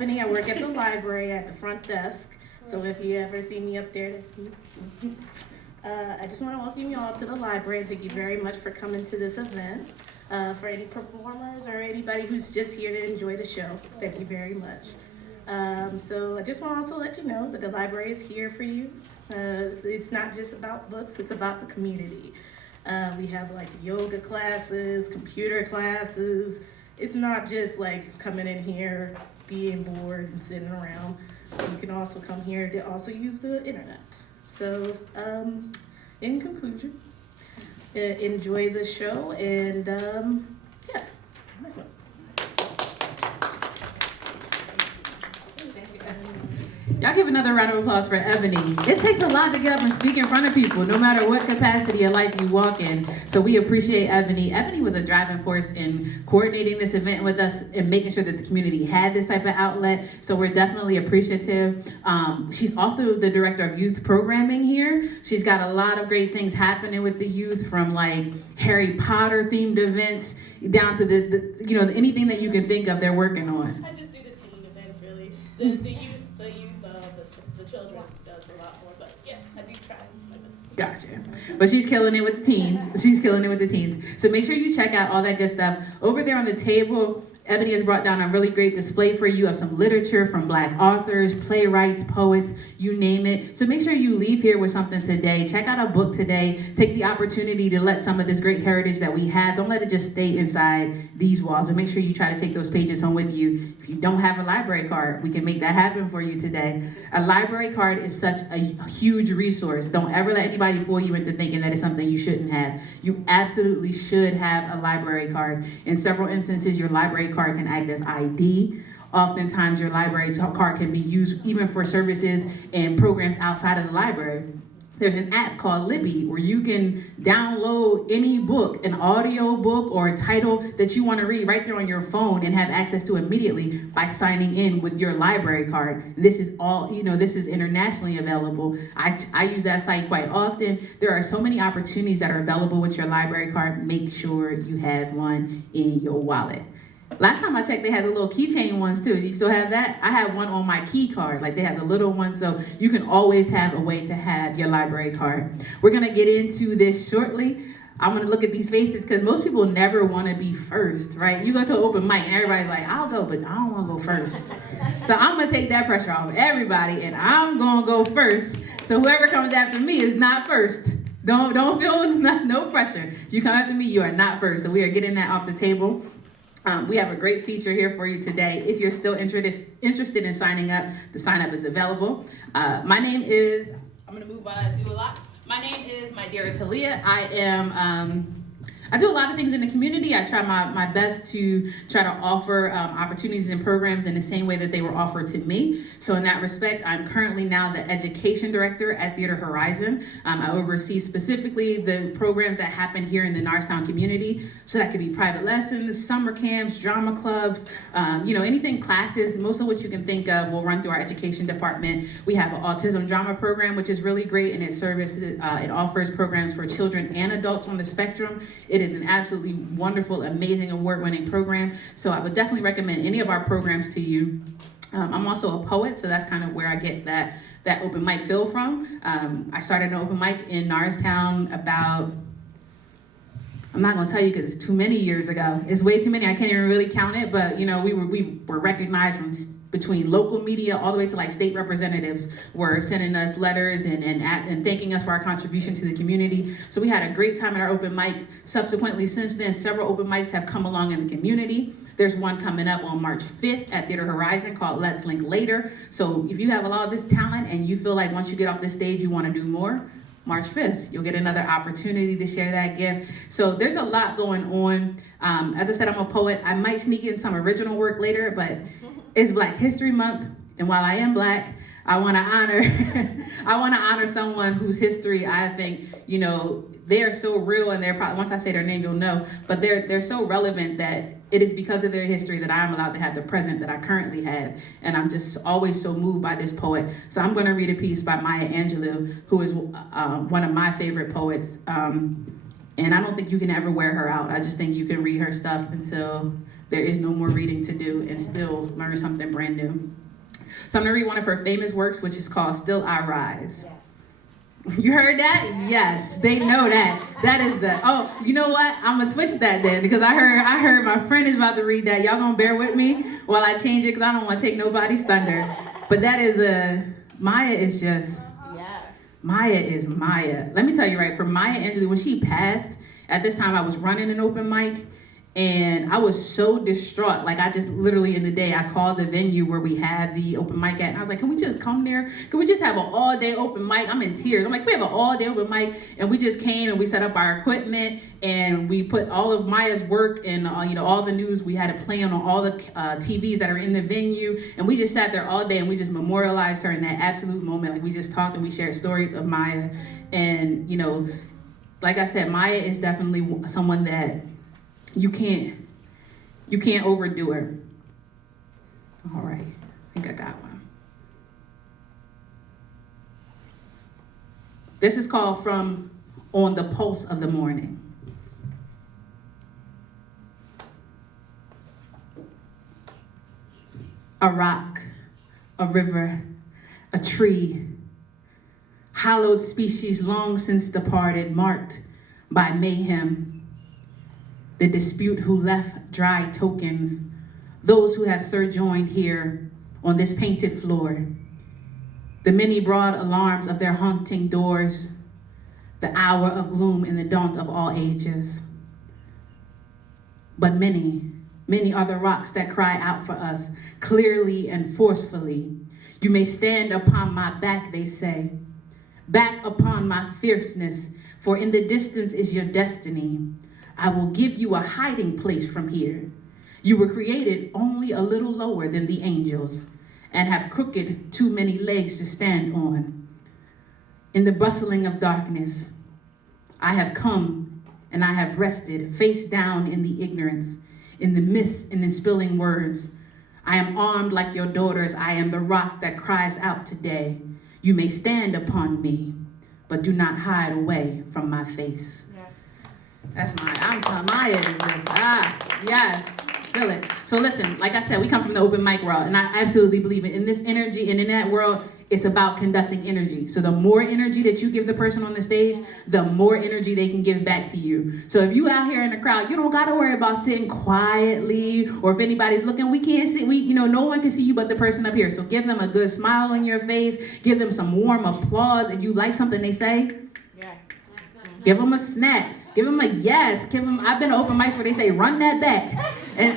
Ebony. I work at the library at the front desk. So if you ever see me up there, that's me. I just want to welcome you all to the library and thank you very much for coming to this event. For any performers or anybody who's just here to enjoy the show, thank you very much. So I just want to also let you know that the library is here for you. It's not just about books, it's about the community. We have like yoga classes, computer classes. It's not just like coming in here, being bored and sitting around. You can also come here to also use the internet. So in conclusion, enjoy the show and yeah, nice one. Y'all give another round of applause for Ebony. It takes a lot to get up and speak in front of people, no matter what capacity of life you walk in. So we appreciate Ebony. Ebony was a driving force in coordinating this event with us and making sure that the community had this type of outlet. So we're definitely appreciative. She's also the director of youth programming here. She's got a lot of great things happening with the youth, from like Harry Potter themed events down to the anything that you can think of they're working on. I just do the teen events really. The children's does a lot more, but yeah, I do try. Gotcha. But she's killing it with the teens. She's killing it with the teens. So make sure you check out all that good stuff. Over there on the table, Ebony has brought down a really great display for you of some literature from Black authors, playwrights, poets, you name it. So make sure you leave here with something today. Check out a book today. Take the opportunity to let some of this great heritage that we have, don't let it just stay inside these walls. And make sure you try to take those pages home with you. If you don't have a library card, we can make that happen for you today. A library card is such a huge resource. Don't ever let anybody fool you into thinking that it's something you shouldn't have. You absolutely should have a library card. In several instances, your library card can act as ID. Oftentimes, your library card can be used even for services and programs outside of the library. There's an app called Libby where you can download any book, an audio book or a title that you want to read right there on your phone and have access to immediately by signing in with your library card. This is all, this is internationally available. I use that site quite often. There are so many opportunities that are available with your library card. Make sure you have one in your wallet. Last time I checked, they had the little keychain ones too. Do you still have that? I have one on my key card. Like they have the little one, so you can always have a way to have your library card. We're gonna get into this shortly. I'm gonna look at these faces because most people never wanna be first, right? You go to an open mic and everybody's like, I'll go, but I don't wanna go first. So I'm gonna take that pressure off everybody and I'm gonna go first. So whoever comes after me is not first. Don't feel no pressure. If you come after me, you are not first. So we are getting that off the table. We have a great feature here for you today. If you're still interested in signing up, the sign up is available. My name is, I'm gonna move while I do a lot. My name is Mydera Talia. I do a lot of things in the community. I try my best to try to offer opportunities and programs in the same way that they were offered to me. So in that respect, I'm currently now the education director at Theater Horizon. I oversee specifically the programs that happen here in the Norristown community. So that could be private lessons, summer camps, drama clubs, anything classes. Most of what you can think of will run through our education department. We have an autism drama program, which is really great, and it offers programs for children and adults on the spectrum. It is an absolutely wonderful, amazing, award-winning program. So I would definitely recommend any of our programs to you. I'm also a poet, so that's kind of where I get that open mic feel from. I started an open mic in Norristown about, I'm not gonna tell you because it's too many years ago. It's way too many, I can't even really count it, but we were recognized from between local media all the way to like state representatives were sending us letters and thanking us for our contribution to the community. So we had a great time at our open mics. Subsequently, since then, several open mics have come along in the community. There's one coming up on March 5th at Theater Horizon called Let's Link Later. So if you have a lot of this talent and you feel like once you get off the stage, you want to do more, March 5th, you'll get another opportunity to share that gift. So there's a lot going on. As I said, I'm a poet. I might sneak in some original work later, but it's Black History Month, and while I am Black, I want to honor someone whose history I think they are so real, and they're probably, once I say their name, you'll know. But they're so relevant that it is because of their history that I am allowed to have the present that I currently have, and I'm just always so moved by this poet. So I'm going to read a piece by Maya Angelou, who is one of my favorite poets. And I don't think you can ever wear her out. I just think you can read her stuff until there is no more reading to do and still learn something brand new. So I'm gonna read one of her famous works, which is called Still I Rise. Yes. You heard that? Yes, they know that. That is the, oh, you know what? I'm gonna switch that then, because I heard my friend is about to read that. Y'all gonna bear with me while I change it, because I don't wanna take nobody's thunder. But that is Maya is just, Maya is Maya. Let me tell you, right, for Maya Angelou, when she passed, at this time I was running an open mic, and I was so distraught. Like, I just literally in the day, I called the venue where we had the open mic at, and I was like, can we just come there? Can we just have an all-day open mic? I'm in tears. I'm like, we have an all-day open mic, and we just came and we set up our equipment, and we put all of Maya's work and all the news. We had it playing on all the TVs that are in the venue, and we just sat there all day, and we just memorialized her in that absolute moment. Like, we just talked and we shared stories of Maya, and like I said, Maya is definitely someone that you can't overdo her. All right, I think I got one. This is called From On the Pulse of the Morning. A rock, a river, a tree, hallowed species long since departed, marked by mayhem. The dispute who left dry tokens, those who have sojourned here on this painted floor, the many broad alarms of their haunting doors, the hour of gloom and the daunt of all ages. But many, many are the rocks that cry out for us, clearly and forcefully. You may stand upon my back, they say, back upon my fierceness, for in the distance is your destiny. I will give you a hiding place from here. You were created only a little lower than the angels and have crooked too many legs to stand on. In the bustling of darkness, I have come and I have rested, face down in the ignorance, in the mist and in spilling words. I am armed like your daughters. I am the rock that cries out today. You may stand upon me, but do not hide away from my face. That's I'm telling Maya is just, yes, feel it. So listen, like I said, we come from the open mic world, and I absolutely believe it. In this energy and in that world, it's about conducting energy. So the more energy that you give the person on the stage, the more energy they can give back to you. So if you out here in the crowd, you don't gotta worry about sitting quietly, or if anybody's looking, we can't see, no one can see you but the person up here. So give them a good smile on your face, give them some warm applause. If you like something they say, yes. Give them a snap. Give them a yes. I've been to open mics where they say, run that back. And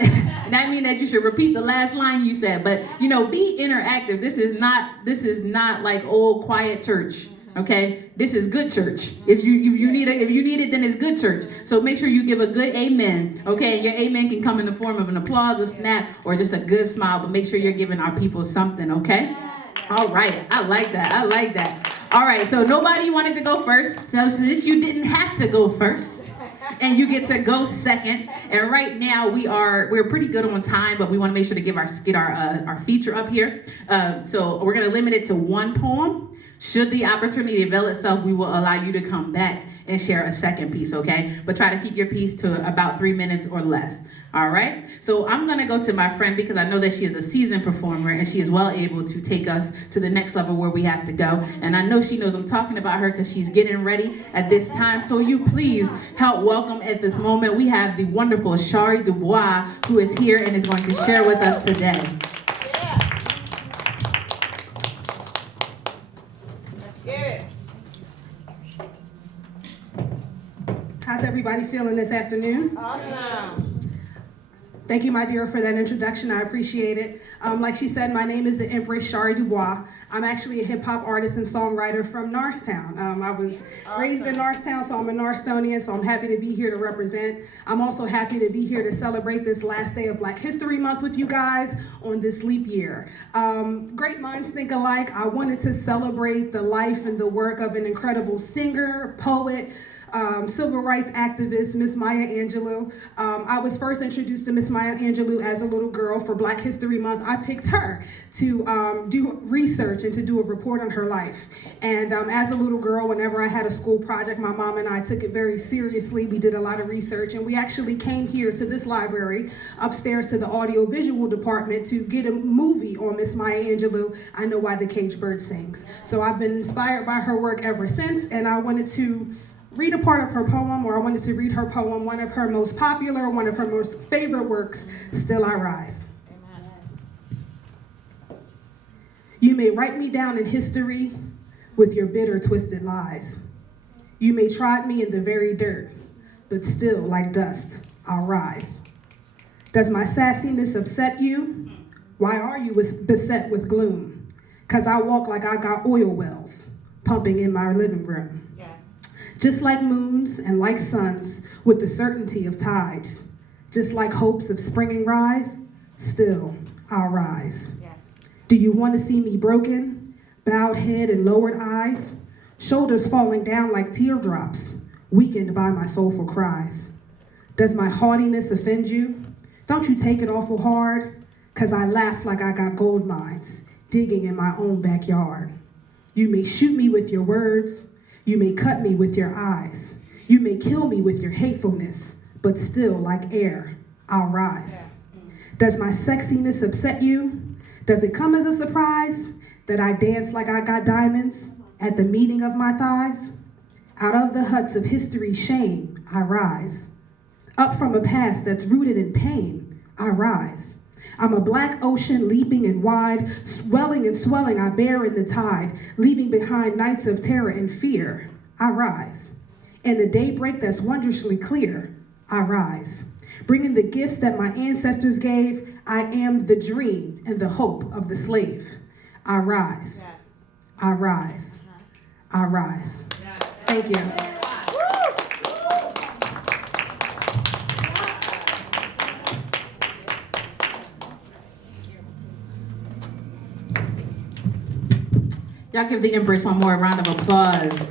that means that you should repeat the last line you said. But, be interactive. This is not like old quiet church. Okay? This is good church. If you need it, then it's good church. So make sure you give a good amen. Okay? And your amen can come in the form of an applause, a snap, or just a good smile. But make sure you're giving our people something. Okay? All right. I like that. All right, so nobody wanted to go first, so since you didn't have to go first, and you get to go second, and right now we're pretty good on time, but we want to make sure to get our feature up here. So we're gonna limit it to one poem. Should the opportunity avail itself, we will allow you to come back and share a second piece, okay? But try to keep your piece to about 3 minutes or less. All right, so I'm gonna go to my friend because I know that she is a seasoned performer and she is well able to take us to the next level where we have to go. And I know she knows I'm talking about her because she's getting ready at this time. So you please help welcome at this moment. We have the wonderful Shari Dubois, who is here and is going to share with us today. How's everybody feeling this afternoon? Awesome. Thank you, Mydera, for that introduction. I appreciate it. Like she said, my name is the Empress Shari Dubois. I'm actually a hip-hop artist and songwriter from Norristown. I was raised in Norristown, so I'm a Norristonian, so I'm happy to be here to represent. I'm also happy to be here to celebrate this last day of Black History Month with you guys on this leap year. Great minds think alike. I wanted to celebrate the life and the work of an incredible singer, poet, civil rights activist, Miss Maya Angelou. I was first introduced to Miss Maya Angelou as a little girl for Black History Month. I picked her to do research and to do a report on her life. And as a little girl, whenever I had a school project, my mom and I took it very seriously. We did a lot of research, and we actually came here to this library, upstairs to the audiovisual department, to get a movie on Miss Maya Angelou, I Know Why the Caged Bird Sings. So I've been inspired by her work ever since, and I wanted to read a part of her poem, or I wanted to read her poem, one of her most popular, one of her most favorite works, Still I Rise. You may write me down in history with your bitter, twisted lies. You may trod me in the very dirt, but still, like dust, I'll rise. Does my sassiness upset you? Why are you beset with gloom? 'Cause I walk like I got oil wells pumping in my living room. Yes. Just like moons and like suns with the certainty of tides, just like hopes of springing rise, still I'll rise. Yes. Do you want to see me broken, bowed head and lowered eyes, shoulders falling down like teardrops, weakened by my soulful cries? Does my haughtiness offend you? Don't you take it awful hard, 'cause I laugh like I got gold mines, digging in my own backyard. You may shoot me with your words, you may cut me with your eyes, you may kill me with your hatefulness, but still, like air, I'll rise. Does my sexiness upset you? Does it come as a surprise that I dance like I got diamonds at the meeting of my thighs? Out of the huts of history's shame, I rise. Up from a past that's rooted in pain, I rise. I'm a black ocean leaping and wide, swelling and swelling I bear in the tide, leaving behind nights of terror and fear, I rise. In the daybreak that's wondrously clear, I rise. Bringing the gifts that my ancestors gave, I am the dream and the hope of the slave. I rise, I rise, I rise. Thank you. Y'all give the Empress one more round of applause.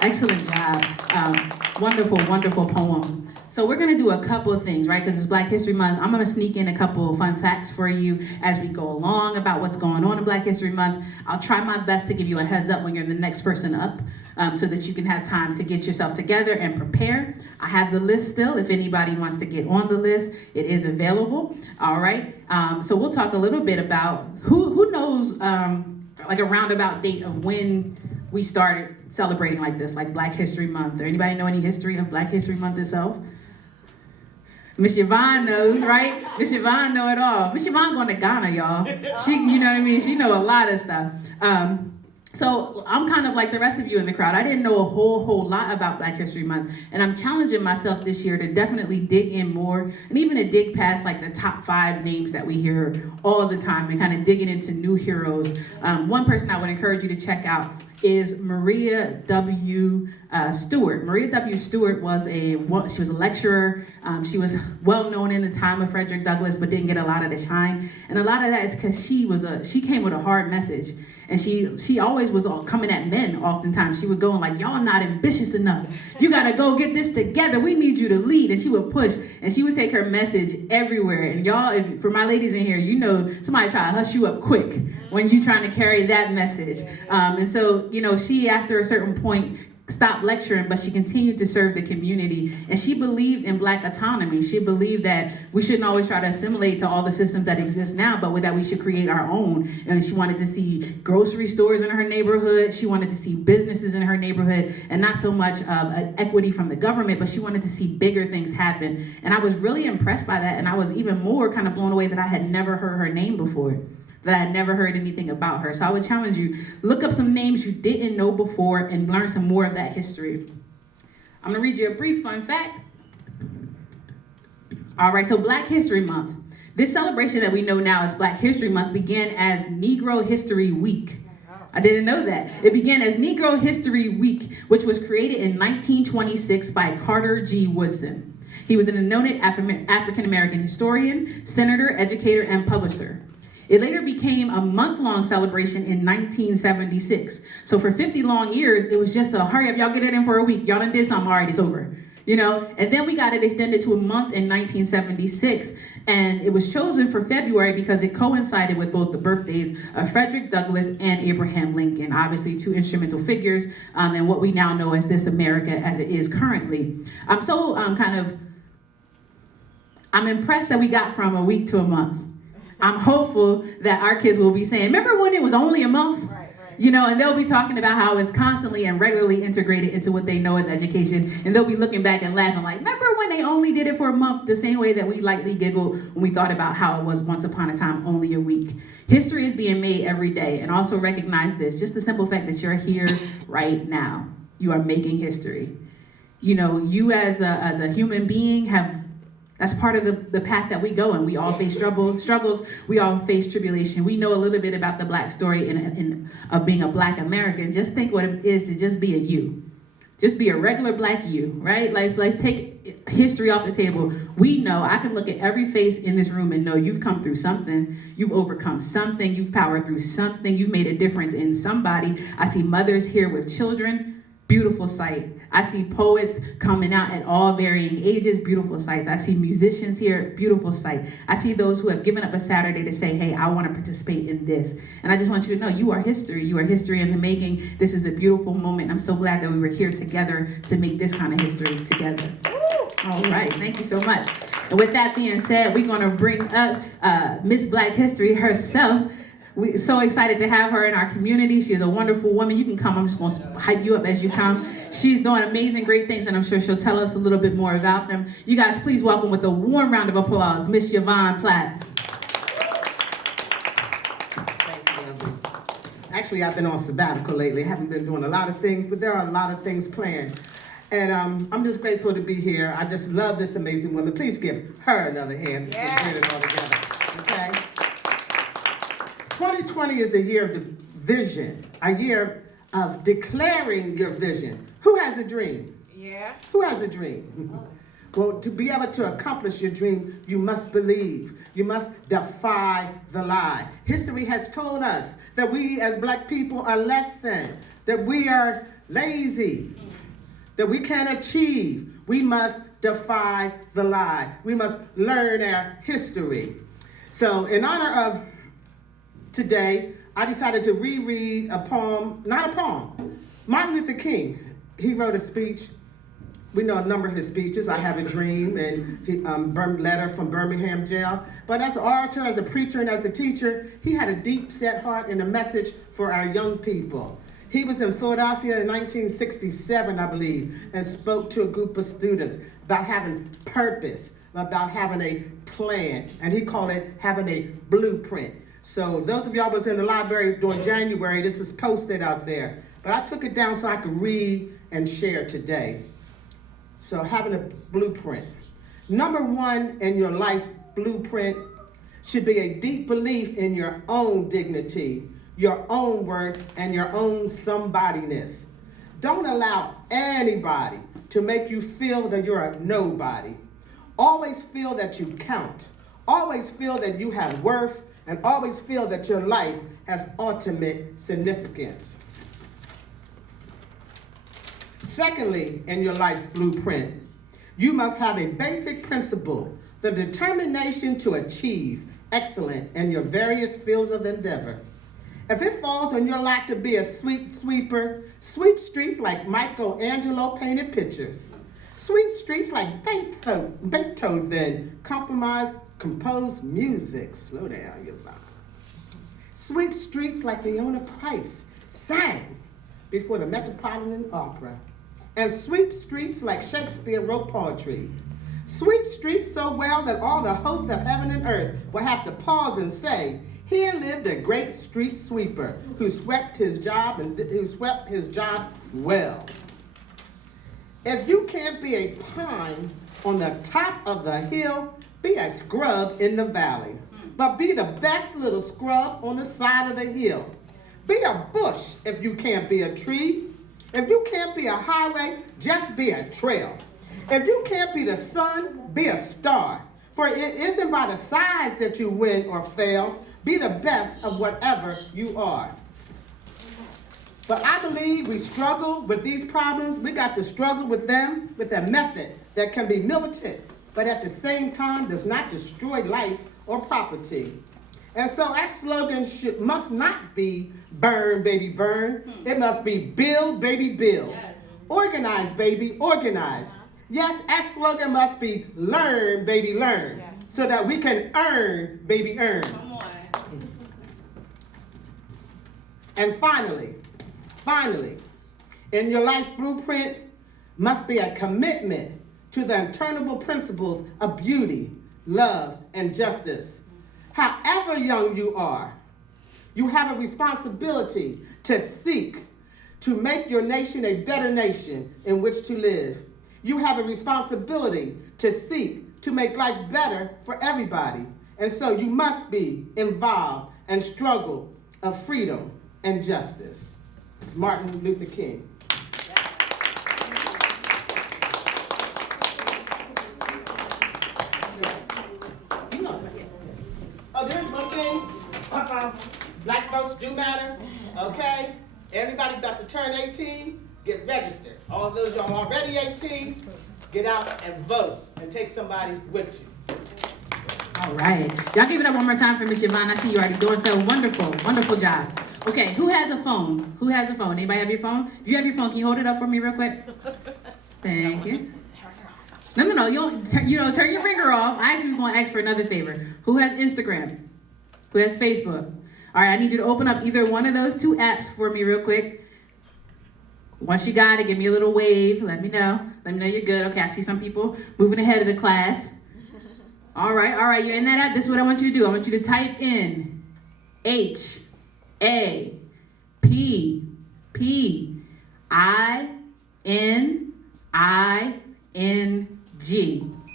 Excellent job. Wonderful, wonderful poem. So we're gonna do a couple of things, right? Because it's Black History Month. I'm gonna sneak in a couple of fun facts for you as we go along about what's going on in Black History Month. I'll try my best to give you a heads up when you're the next person up, so that you can have time to get yourself together and prepare. I have the list still. If anybody wants to get on the list, it is available. All right. So we'll talk a little bit about who knows like a roundabout date of when we started celebrating like this, like Black History Month. Or anybody know any history of Black History Month itself? Miss Yvonne knows, right? Miss Yvonne know it all. Miss Yvonne going to Ghana, y'all. She, you know what I mean? She know a lot of stuff. So I'm kind of like the rest of you in the crowd. I didn't know a whole lot about Black History Month, and I'm challenging myself this year to definitely dig in more, and even to dig past like the top 5 names that we hear all the time, and kind of digging into new heroes. One person I would encourage you to check out is Maria W. Stewart. Maria W. Stewart she was a lecturer. She was well known in the time of Frederick Douglass, but didn't get a lot of the shine. And a lot of that is because she came with a hard message. And she always was coming at men oftentimes. She would go and like, y'all not ambitious enough. You gotta go get this together. We need you to lead. And she would push, and she would take her message everywhere. And y'all, for my ladies in here, you know somebody try to hush you up quick when you trying to carry that message. And so, you know, she, after a certain point, stopped lecturing, but she continued to serve the community. And she believed in Black autonomy. She believed that we shouldn't always try to assimilate to all the systems that exist now, but that we should create our own. And she wanted to see grocery stores in her neighborhood. She wanted to see businesses in her neighborhood, and not so much equity from the government, but she wanted to see bigger things happen. And I was really impressed by that. And I was even more kind of blown away that I had never heard her name before, that I had never heard anything about her. So I would challenge you, look up some names you didn't know before and learn some more of that history. I'm gonna read you a brief fun fact. All right, so Black History Month. This celebration that we know now as Black History Month began as Negro History Week. I didn't know that. It began as Negro History Week, which was created in 1926 by Carter G. Woodson. He was an noted African-American historian, senator, educator, and publisher. It later became a month-long celebration in 1976. So for 50 long years, it was just a hurry up, y'all get it in for a week. Y'all done did something, all right, it's over. You know, and then we got it extended to a month in 1976, and it was chosen for February because it coincided with both the birthdays of Frederick Douglass and Abraham Lincoln, obviously two instrumental figures in what we now know as this America as it is currently. I'm so I'm impressed that we got from a week to a month. I'm hopeful that our kids will be saying, remember when it was only a month? Right. You know, and they'll be talking about how it's constantly and regularly integrated into what they know as education. And they'll be looking back and laughing like, remember when they only did it for a month? The same way that we lightly giggled when we thought about how it was once upon a time only a week. History is being made every day. And also recognize this, just the simple fact that you're here right now. You are making history. You know, you as a human being that's part of the path that we go in. We all face struggles. We all face tribulation. We know a little bit about the Black story of being a Black American. Just think what it is to just be a you. Just be a regular Black you, right? Let's take history off the table. We know, I can look at every face in this room and know you've come through something. You've overcome something. You've powered through something. You've made a difference in somebody. I see mothers here with children. Beautiful sight. I see poets coming out at all varying ages, beautiful sights. I see musicians here, beautiful sight. I see those who have given up a Saturday to say, hey, I want to participate in this. And I just want you to know you are history. You are history in the making. This is a beautiful moment. I'm so glad that we were here together to make this kind of history together. All right, thank you so much. And with that being said, we're going to bring up Miss Black History herself. We're so excited to have her in our community. She is a wonderful woman. You can come. I'm just going to hype you up as you come. She's doing amazing, great things, and I'm sure she'll tell us a little bit more about them. You guys, please welcome with a warm round of applause, Miss Yvonne Platts. Thank you. Actually, I've been on sabbatical lately. I haven't been doing a lot of things, but there are a lot of things planned. And I'm just grateful to be here. I just love this amazing woman. Please give her another hand. Yeah. For getting it all together. Okay? 2020 is the year of the vision, a year of declaring your vision. Who has a dream? Yeah. Who has a dream? Well, to be able to accomplish your dream, you must believe. You must defy the lie. History has told us that we as Black people are less than, that we are lazy, that we can't achieve. We must defy the lie. We must learn our history. So in honor of today, I decided to reread a poem, not a poem. Martin Luther King, he wrote a speech. We know a number of his speeches. I Have a Dream and Letter from Birmingham Jail. But as an orator, as a preacher, and as a teacher, he had a deep set heart and a message for our young people. He was in Philadelphia in 1967, I believe, and spoke to a group of students about having purpose, about having a plan, and he called it having a blueprint. So those of y'all was in the library during January, this was posted out there. But I took it down so I could read and share today. So having a blueprint. Number one in your life's blueprint should be a deep belief in your own dignity, your own worth, and your own somebodyness. Don't allow anybody to make you feel that you're a nobody. Always feel that you count. Always feel that you have worth, and always feel that your life has ultimate significance. Secondly, in your life's blueprint, you must have a basic principle, the determination to achieve excellence in your various fields of endeavor. If it falls on your lap to be a sweet sweeper, sweep streets like Michelangelo painted pictures. Sweep streets like Beethoven composed music. Slow down, Yvonne. Sweep streets like Leona Price sang before the Metropolitan Opera. And sweep streets like Shakespeare wrote poetry. Sweep streets so well that all the hosts of heaven and earth will have to pause and say, here lived a great street sweeper who swept his job well. If you can't be a pine on the top of the hill, be a scrub in the valley. But be the best little scrub on the side of the hill. Be a bush if you can't be a tree. If you can't be a highway, just be a trail. If you can't be the sun, be a star. For it isn't by the size that you win or fail. Be the best of whatever you are. But I believe we struggle with these problems. We got to struggle with them with a method that can be militant, but at the same time does not destroy life or property. And so our slogan must not be burn, baby, burn. It must be build, baby, build. Yes. Organize, baby, organize. Yes, our slogan must be learn, baby, learn. Yeah. So that we can earn, baby, earn. Come on. And finally, in your life's blueprint must be a commitment to the internal principles of beauty, love, and justice. However young you are, you have a responsibility to seek to make your nation a better nation in which to live. You have a responsibility to seek to make life better for everybody. And so you must be involved and struggle of freedom and justice. It's Martin Luther King. Oh, there's one thing. Black folks do matter, okay? Everybody about to turn 18, get registered. All those y'all already 18, get out and vote and take somebody with you. All right. Y'all give it up one more time for Miss Yvonne. I see you already doing so wonderful. Wonderful job. Okay, who has a phone? Who has a phone? Anybody have your phone? If you have your phone, can you hold it up for me real quick? Thank you. No. You don't turn your ringer off. I actually was going to ask for another favor. Who has Instagram? Who has Facebook? All right, I need you to open up either one of those two apps for me real quick. Once you got it, give me a little wave. Let me know. Let me know you're good. Okay, I see some people moving ahead of the class. All right, you're in that app. This is what I want you to do. I want you to type in HAPPINING.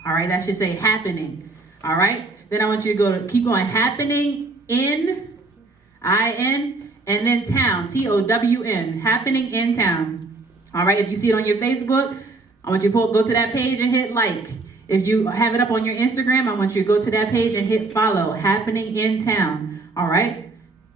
All right, that should say happening. All right, then I want you to keep going. Happening in, I-N, and then town, T-O-W-N, happening in town. All right, if you see it on your Facebook, I want you to go to that page and hit like. If you have it up on your Instagram, I want you to go to that page and hit follow, happening in town. All right.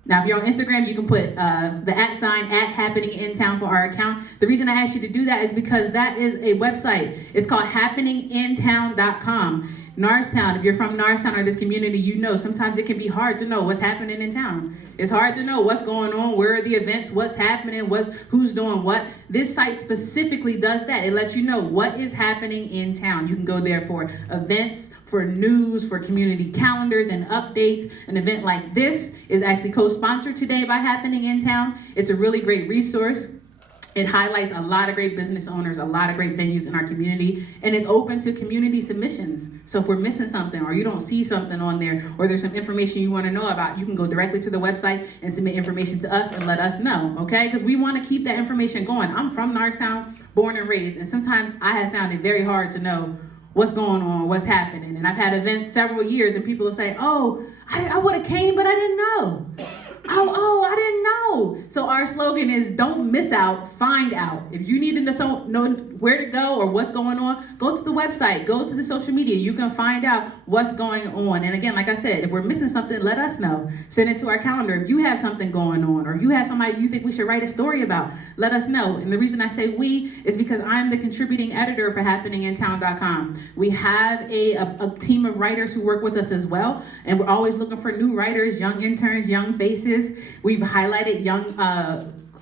Now, if you're on Instagram, you can put the @ happening in town for our account. The reason I asked you to do that is because that is a website. It's called happeningintown.com. Norristown, if you're from Norristown or this community, you know sometimes it can be hard to know what's happening in town. It's hard to know what's going on, where are the events, what's happening, who's doing what. This site specifically does that. It lets you know what is happening in town. You can go there for events, for news, for community calendars and updates. An event like this is actually co-sponsored today by Happening in Town. It's a really great resource. It highlights a lot of great business owners, a lot of great venues in our community, and it's open to community submissions. So if we're missing something or you don't see something on there or there's some information you want to know about, you can go directly to the website and submit information to us and let us know, okay? Because we want to keep that information going. I'm from Norristown, born and raised, and sometimes I have found it very hard to know what's going on, what's happening. And I've had events several years and people will say, oh, I would have came, but I didn't know. Oh, I didn't know. So our slogan is don't miss out, find out. If you need to know where to go or what's going on, go to the website, go to the social media. You can find out what's going on. And again, like I said, if we're missing something, let us know. Send it to our calendar. If you have something going on or if you have somebody you think we should write a story about, let us know. And the reason I say we is because I'm the contributing editor for happeningintown.com. We have a team of writers who work with us as well. And we're always looking for new writers, young interns, young faces. We've highlighted young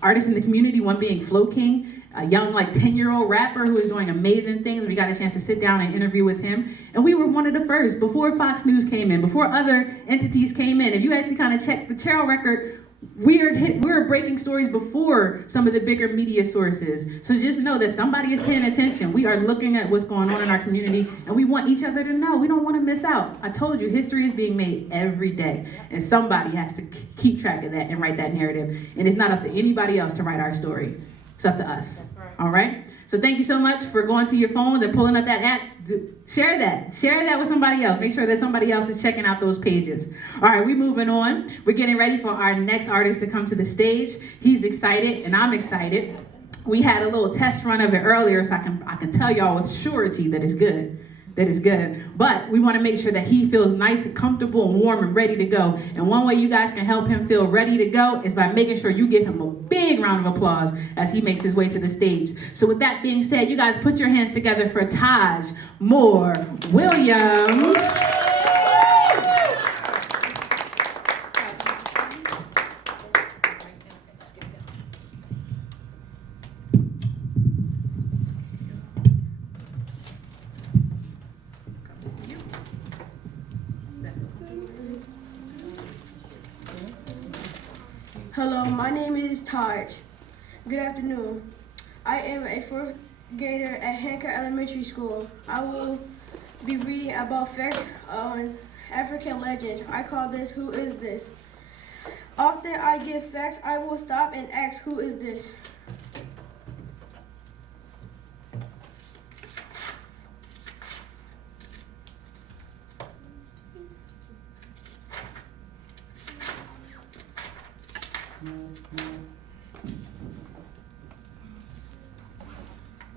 artists in the community, one being Flo King, a young 10-year-old rapper who is doing amazing things. We got a chance to sit down and interview with him. And we were one of the first, before Fox News came in, before other entities came in. If you actually kind of check the trail record, we were breaking stories before some of the bigger media sources. So just know that somebody is paying attention. We are looking at what's going on in our community, and we want each other to know. We don't want to miss out. I told you, history is being made every day, and somebody has to keep track of that and write that narrative. And it's not up to anybody else to write our story. It's up to us. All right? So thank you so much for going to your phones and pulling up that app. Share that with somebody else. Make sure that somebody else is checking out those pages. All right, we're moving on. We're getting ready for our next artist to come to the stage. He's excited, and I'm excited. We had a little test run of it earlier, so I can tell y'all with surety that it's good. that is good. But we want to make sure that he feels nice and comfortable and warm and ready to go. And one way you guys can help him feel ready to go is by making sure you give him a big round of applause as he makes his way to the stage. So with that being said, you guys put your hands together for Taj Moore Williams. Hello, my name is Taj. Good afternoon. I am a fourth grader at Hancock Elementary School. I will be reading about facts on African legends. I call this Who Is This? Often I give facts, I will stop and ask, who is this?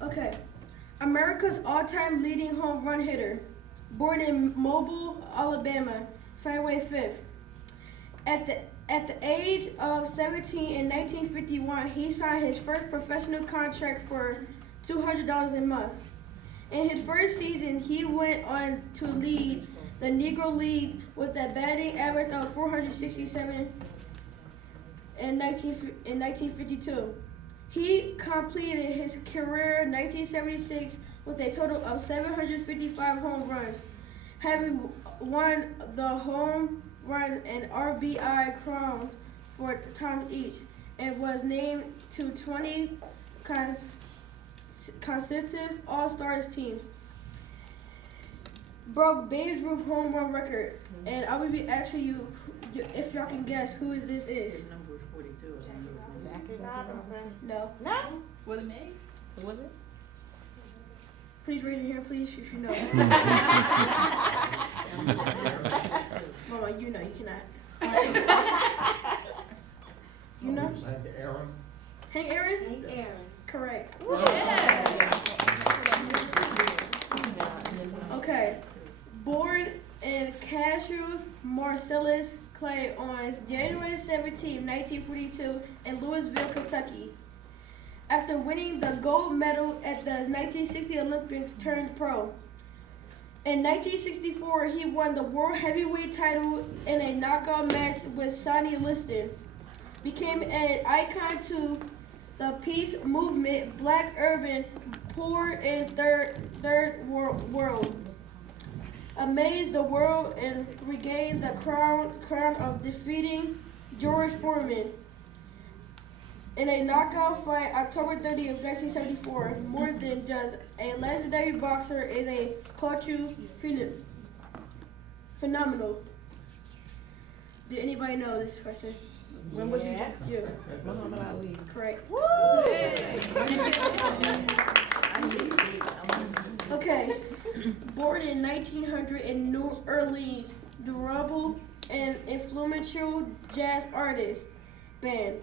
Okay. America's all-time leading home run hitter. Born in Mobile, Alabama, February 5th. At the age of 17 in 1951, he signed his first professional contract for $200 a month. In his first season, he went on to lead the Negro League with a batting average of 467 in 1952. He completed his career in 1976 with a total of 755 home runs, having won the home run and RBI crowns 4 times each, and was named to 20 consecutive All-Stars teams. Broke Babe Ruth home run record, and I will be asking you if y'all can guess who this is. No. Was it Meg? Was it? Please raise your hand, please, if you know. Mama, you know, you cannot. You know? Hank Aaron. Hank Aaron? Correct. Okay. Born in Cashews, Marcellus Clay on January 17, 1942 in Louisville, Kentucky. After winning the gold medal at the 1960 Olympics, turned pro. In 1964, he won the world heavyweight title in a knockout match with Sonny Liston. Became an icon to the peace movement, Black urban, poor and third world. Amazed the world and regained the crown of defeating George Foreman in a knockout fight October 30th, 1974. More than just a legendary boxer, is a cultural phenomenal. Did anybody know this question? When was you? Correct. Okay. Born in 1900 in New Orleans, durable and influential jazz artist band.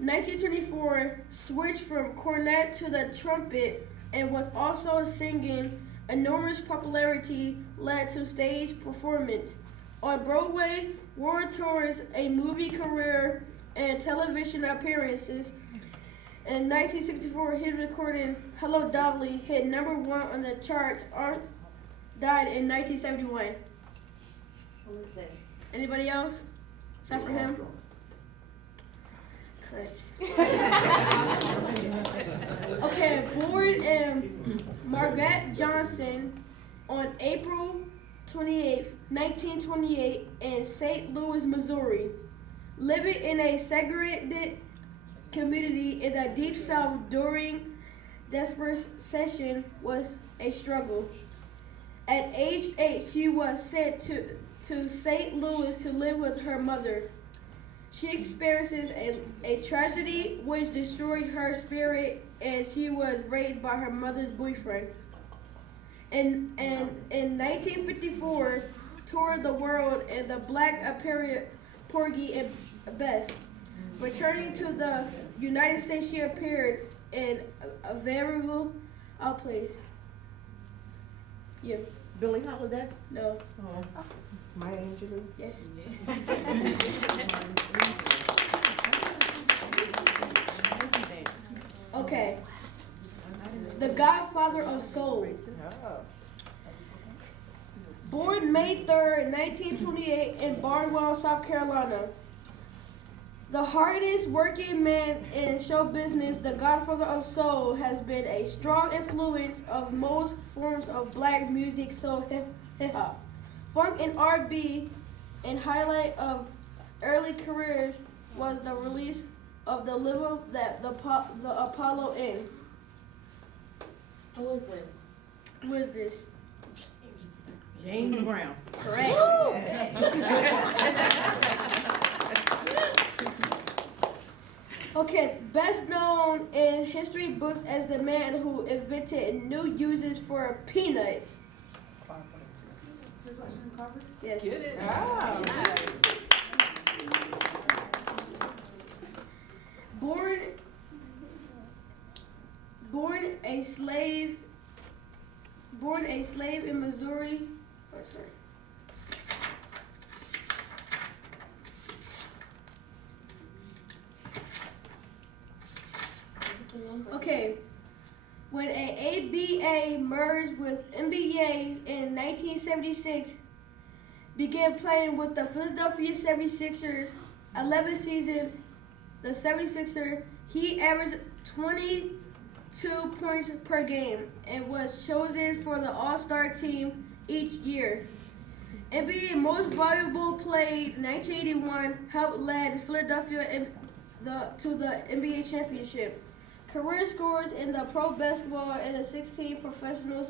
1924, switched from cornet to the trumpet and was also singing. Enormous popularity led to stage performance on Broadway, world tours, a movie career, and television appearances. In 1964, his recording "Hello Dolly" hit #1 on the charts. Art died in 1971. Who is this? Anybody else? Except for him? Correct. Okay, born in Margaret Johnson on April 28, 1928 in St. Louis, Missouri. Living in a segregated community in the Deep South during deportation was a struggle. At age 8, she was sent to St. Louis to live with her mother. She experiences a tragedy which destroyed her spirit, and she was raped by her mother's boyfriend. In 1954, toured the world in the Black Apparel Porgy and Bess. Returning to the United States, she appeared in a variable outplays. Yeah. Billie Holiday? No. Oh. Maya Angelou? Yes. Okay. The Godfather of Soul. Born May 3rd, 1928 in Barnwell, South Carolina. The hardest working man in show business, the Godfather of Soul has been a strong influence of most forms of black music, soul, hip hop, funk, and R&B. And highlight of early careers was the release of the Live that the Apollo Inn. Who is this? Who is this? James Brown. Correct. Okay, best known in history books as the man who invented new uses for a peanut. Yes. Get it? Born a slave in Missouri. Oh, sorry. Okay. When a ABA merged with NBA in 1976, began playing with the Philadelphia 76ers, 11 seasons, the 76er, he averaged 22 points per game and was chosen for the All-Star team each year. NBA Most Valuable Played 1981 helped lead Philadelphia to the NBA championship. Career scores in the pro basketball in the 16 professional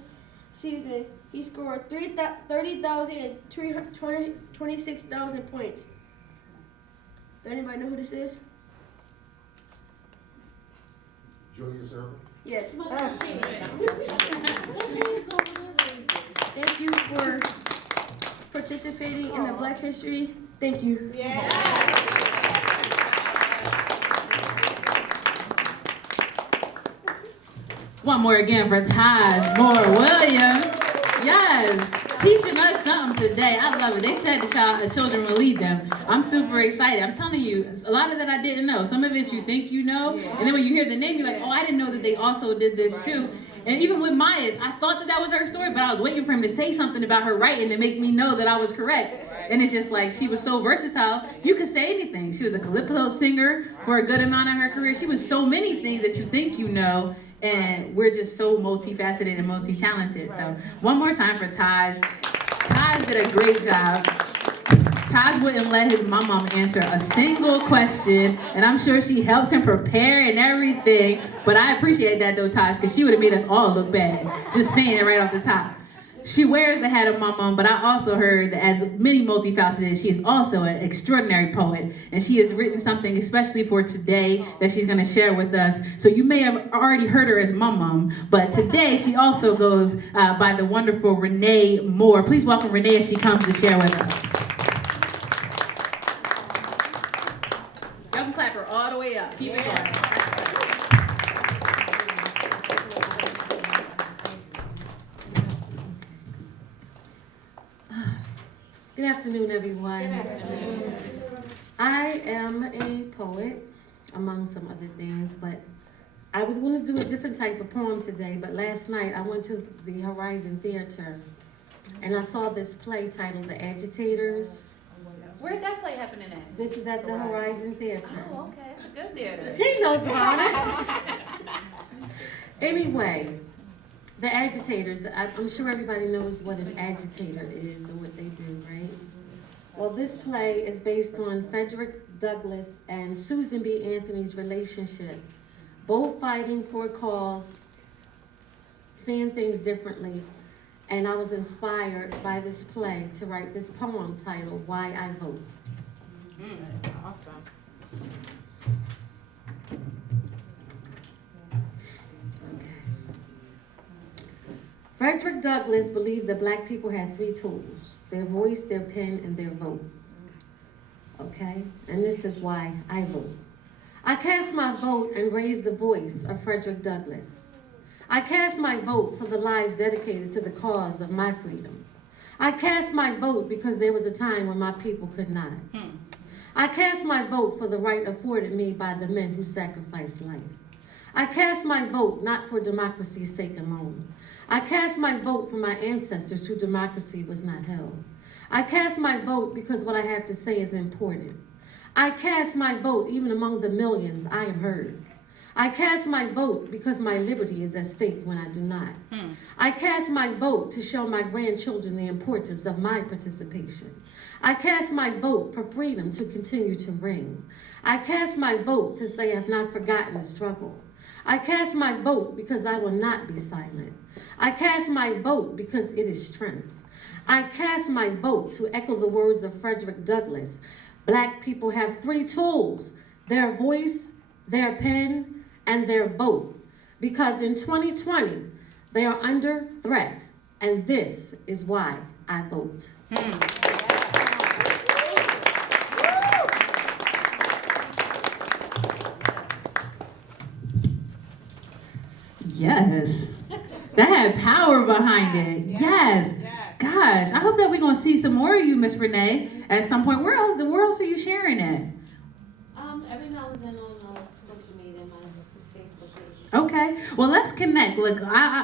season, he scored 30,000 and 26,000 points. Does anybody know who this is? Julius Erving? Yes. Thank you for participating in the Black History. Thank you. One more again for Taj Moore Williams. Yes, teaching us something today. I love it. They said the children will lead them. I'm super excited. I'm telling you, a lot of that I didn't know. Some of it you think you know, and then when you hear the name, you're like, oh, I didn't know that they also did this too. And even with Maya's, I thought that was her story, but I was waiting for him to say something about her writing to make me know that I was correct. And it's just like, she was so versatile. You could say anything. She was a calypso singer for a good amount of her career. She was so many things that you think you know. And we're just so multifaceted and multi-talented. So one more time for Taj. Taj did a great job. Taj wouldn't let his mom answer a single question, and I'm sure she helped him prepare and everything. But I appreciate that though, Taj, because she would have made us all look bad, just saying it right off the top. She wears the hat of mom, but I also heard that as many multifaceted, she is also an extraordinary poet. And she has written something especially for today that she's gonna share with us. So you may have already heard her as mom, but today she also goes by the wonderful Renee Moore. Please welcome Renee as she comes to share with us. Y'all can clap her all the way up. Keep it going. Good afternoon, everyone. Good afternoon. I am a poet, among some other things, but I was going to do a different type of poem today, but last night I went to the Horizon Theater, and I saw this play titled The Agitators. Where's that play happening at? This is at the Horizon Theater. Oh, okay. It's a good theater. She knows about it. Anyway, the agitators, I'm sure everybody knows what an agitator is and what they do, right? Well, this play is based on Frederick Douglass and Susan B. Anthony's relationship, both fighting for a cause, seeing things differently, and I was inspired by this play to write this poem titled, Why I Vote. Awesome. Frederick Douglass believed that black people had three tools: their voice, their pen, and their vote. Okay? And this is why I vote. I cast my vote and raised the voice of Frederick Douglass. I cast my vote for the lives dedicated to the cause of my freedom. I cast my vote because there was a time when my people could not. I cast my vote for the right afforded me by the men who sacrificed life. I cast my vote not for democracy's sake alone. I cast my vote for my ancestors whose democracy was not held. I cast my vote because what I have to say is important. I cast my vote even among the millions I am heard. I cast my vote because my liberty is at stake when I do not. I cast my vote to show my grandchildren the importance of my participation. I cast my vote for freedom to continue to ring. I cast my vote to say I've not forgotten the struggle. I cast my vote because I will not be silent. I cast my vote because it is strength. I cast my vote to echo the words of Frederick Douglass. Black people have 3 tools: their voice, their pen, and their vote. Because in 2020, they are under threat, and this is why I vote. Yes. That had power behind it. Yes. Gosh, I hope that we're going to see some more of you, Miss Renee, at some point. Where else are you sharing it? Every now and then on social media, my Facebook page. Okay. Well, let's connect. Look,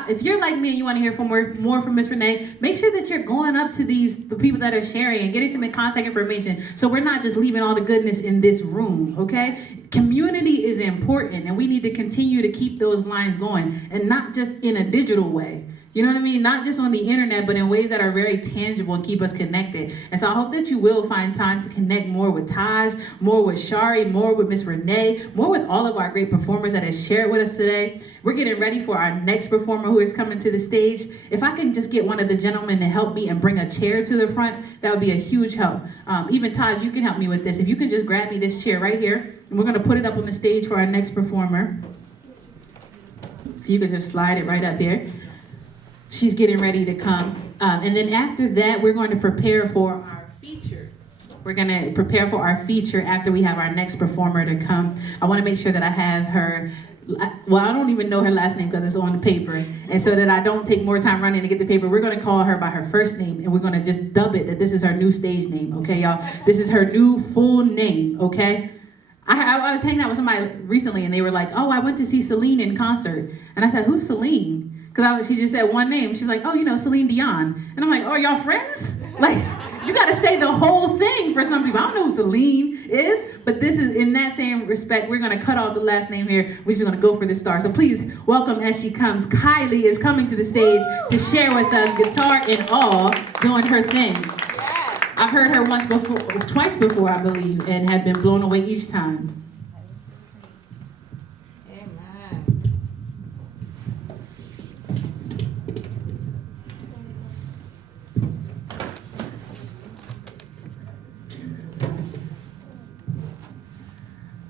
if you're like me and you want to hear more from Miss Renee, make sure that you're going up to the people that are sharing and getting some contact information, so we're not just leaving all the goodness in this room, okay? Community is important, and we need to continue to keep those lines going, and not just in a digital way. You know what I mean? Not just on the internet, but in ways that are very tangible and keep us connected. And so I hope that you will find time to connect more with Taj, more with Shari, more with Miss Renee, more with all of our great performers that have shared with us today. We're getting ready for our next performer who is coming to the stage. If I can just get one of the gentlemen to help me and bring a chair to the front, that would be a huge help. Even Taj, you can help me with this. If you can just grab me this chair right here, and we're gonna put it up on the stage for our next performer. If you could just slide it right up here. She's getting ready to come. And then after that, we're going to prepare for our feature. We're going to prepare for our feature after we have our next performer to come. I want to make sure that I have her, well, I don't even know her last name because it's on the paper. And so that I don't take more time running to get the paper, we're going to call her by her first name, and we're going to just dub it that this is her new stage name, okay, y'all? This is her new full name, okay? I was hanging out with somebody recently, and they were like, oh, I went to see Celine in concert. And I said, who's Celine? Because she just said one name. She was like, oh, Celine Dion. And I'm like, oh, y'all friends? Like, you got to say the whole thing for some people. I don't know who Celine is, but this is, in that same respect, we're going to cut off the last name here. We're just going to go for the star. So please welcome as she comes. Kylie is coming to the stage to share with us, guitar and all, doing her thing. I've heard her twice before, I believe, and have been blown away each time.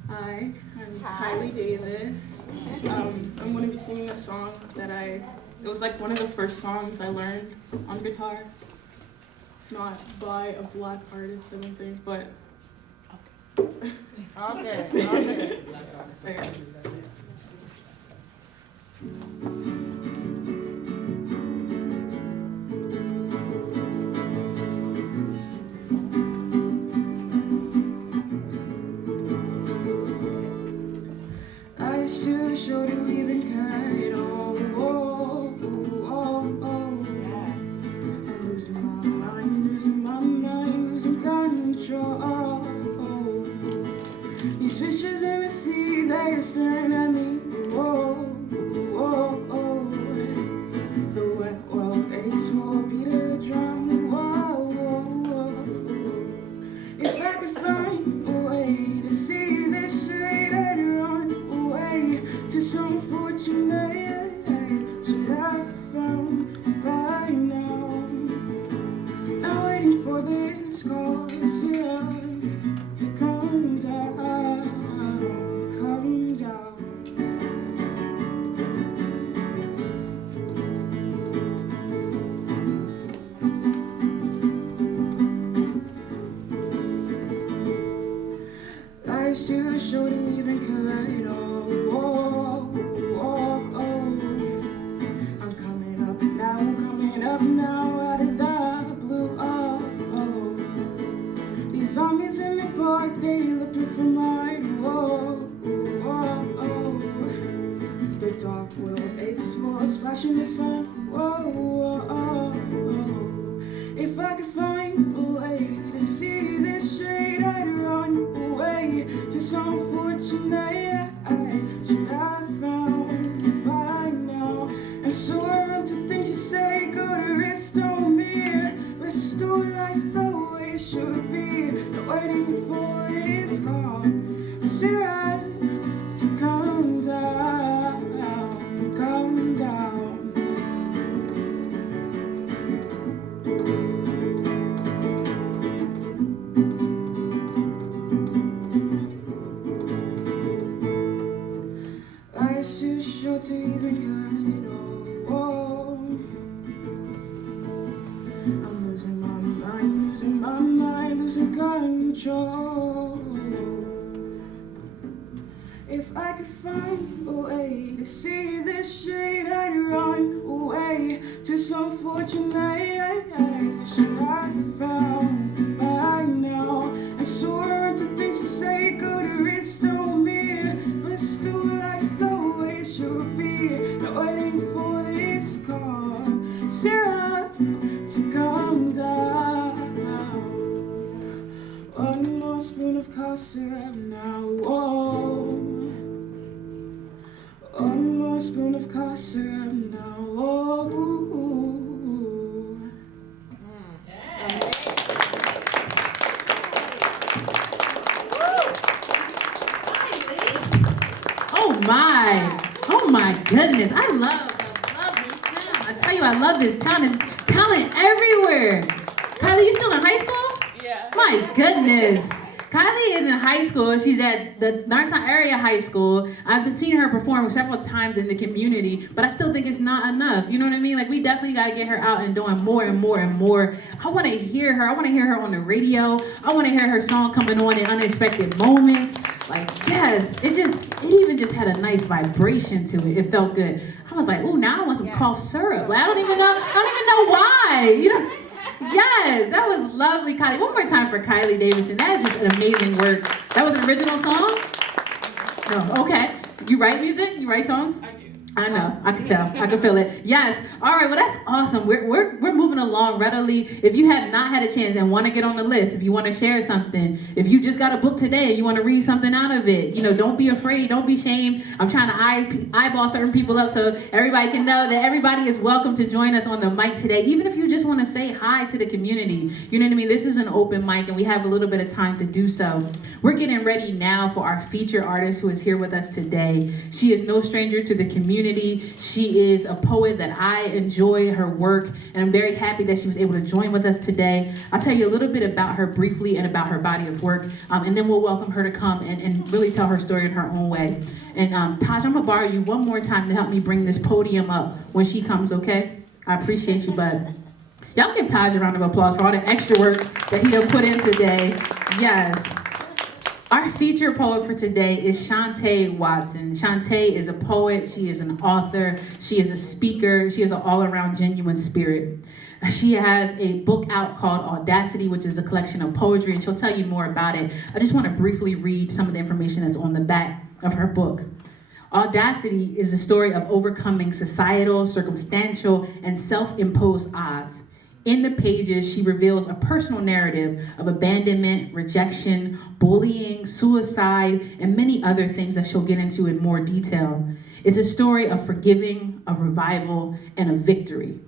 Hi, I'm Kylie Davis. I'm going to be singing a song that it was like one of the first songs I learned on guitar. It's not by a black artist, I don't think, but Okay. okay. I still sure do even care at all. I'm losing my mind, losing control. These fishes in the sea, they are staring at me. The wet world aches for a beat of the drum. If I could find a way to see this shade and run away to some fortunate should have found by now. Not waiting for this chorus to come down, come down. I still sure do even care at all. homies in the park, they looking for my whoa, whoa, oh. The dark world aches for a splash in the sun, whoa, whoa, oh, oh. If I could find a way to see this shade, I'd run away to some fortunate should I found by now. And so I run to things you say, go to restore me, restore life the way it should be. Not waiting for this call, Sarah, to come down, come down. Life's too short to even cut it off. I'm losing my mind, losing control. If I could find a way to see this shade, I'd run away to some fortunate should I found by now. And so I run to things you say, go to restore me, restore life the way it should be. Not waiting for this call, Sarah, to come down. One more spoon of cough syrup now, whoa. One more spoon of cough syrup now, whoa. Oh my goodness. I love this town. I tell you, I love this town. There's talent everywhere. Kylie, you still in high school? Yeah. My goodness. Kylie is in high school. She's at the Norristown area high school. I've been seeing her perform several times in the community, but I still think it's not enough. You know what I mean? Like, we definitely got to get her out and doing more and more and more. I want to hear her. I want to hear her on the radio. I want to hear her song coming on in unexpected moments. Like, yes, it even just had a nice vibration to it. It felt good. I was like, ooh, now I want some cough syrup. Like, I don't even know why. You know? Yes, that was lovely, Kylie. One more time for Kylie Davidson. That is just an amazing work. That was an original song? No, okay. You write music? You write songs? I do. I know. I could tell. I could feel it. Yes. All right. Well, that's awesome. We're moving along readily. If you have not had a chance and want to get on the list, if you want to share something, if you just got a book today and you want to read something out of it, don't be afraid. Don't be ashamed. I'm trying to eyeball certain people up so everybody can know that everybody is welcome to join us on the mic today. Even if you just want to say hi to the community. You know what I mean? This is an open mic and we have a little bit of time to do so. We're getting ready now for our feature artist who is here with us today. She is no stranger to the community. She is a poet that I enjoy her work, and I'm very happy that she was able to join with us today. I'll tell you a little bit about her briefly and about her body of work, and then we'll welcome her to come and really tell her story in her own way. And Taj, I'm gonna borrow you one more time to help me bring this podium up when she comes, okay? I appreciate you, bud. Y'all give Taj a round of applause for all the extra work that he done put in today. Yes. Our featured poet for today is Shantae Watson. Shantae is a poet, she is an author, she is a speaker, she is an all-around genuine spirit. She has a book out called Audacity, which is a collection of poetry, and she'll tell you more about it. I just want to briefly read some of the information that's on the back of her book. Audacity is the story of overcoming societal, circumstantial, and self-imposed odds. In the pages, she reveals a personal narrative of abandonment, rejection, bullying, suicide, and many other things that she'll get into in more detail. It's a story of forgiving, of revival, and of victory.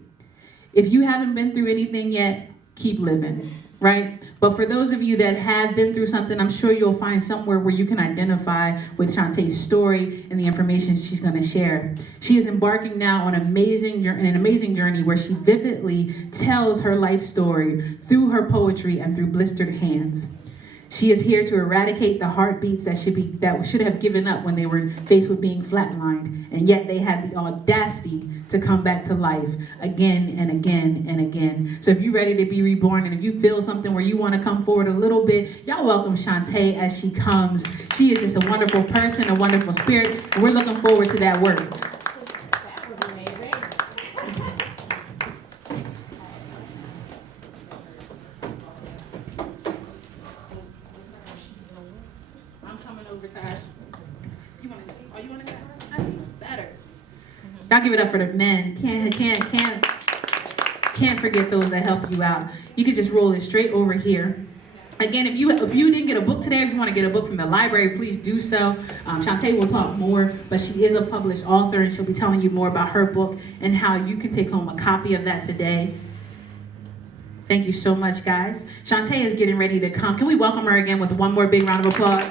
If you haven't been through anything yet, keep living, right? But for those of you that have been through something, I'm sure you'll find somewhere where you can identify with Shantae's story and the information she's going to share. She is embarking now on an amazing journey where she vividly tells her life story through her poetry and through blistered hands. She is here to eradicate the heartbeats that should have given up when they were faced with being flatlined, and yet they had the audacity to come back to life again and again and again. So if you're ready to be reborn, and if you feel something where you want to come forward a little bit, y'all welcome Shantae as she comes. She is just a wonderful person, a wonderful spirit, and we're looking forward to that work. That was amazing. Y'all give it up for the men. Can't forget those that help you out. You can just roll it straight over here. Again, if you didn't get a book today, if you want to get a book from the library, please do so. Shantae will talk more, but she is a published author, and she'll be telling you more about her book and how you can take home a copy of that today. Thank you so much, guys. Shantae is getting ready to come. Can we welcome her again with one more big round of applause?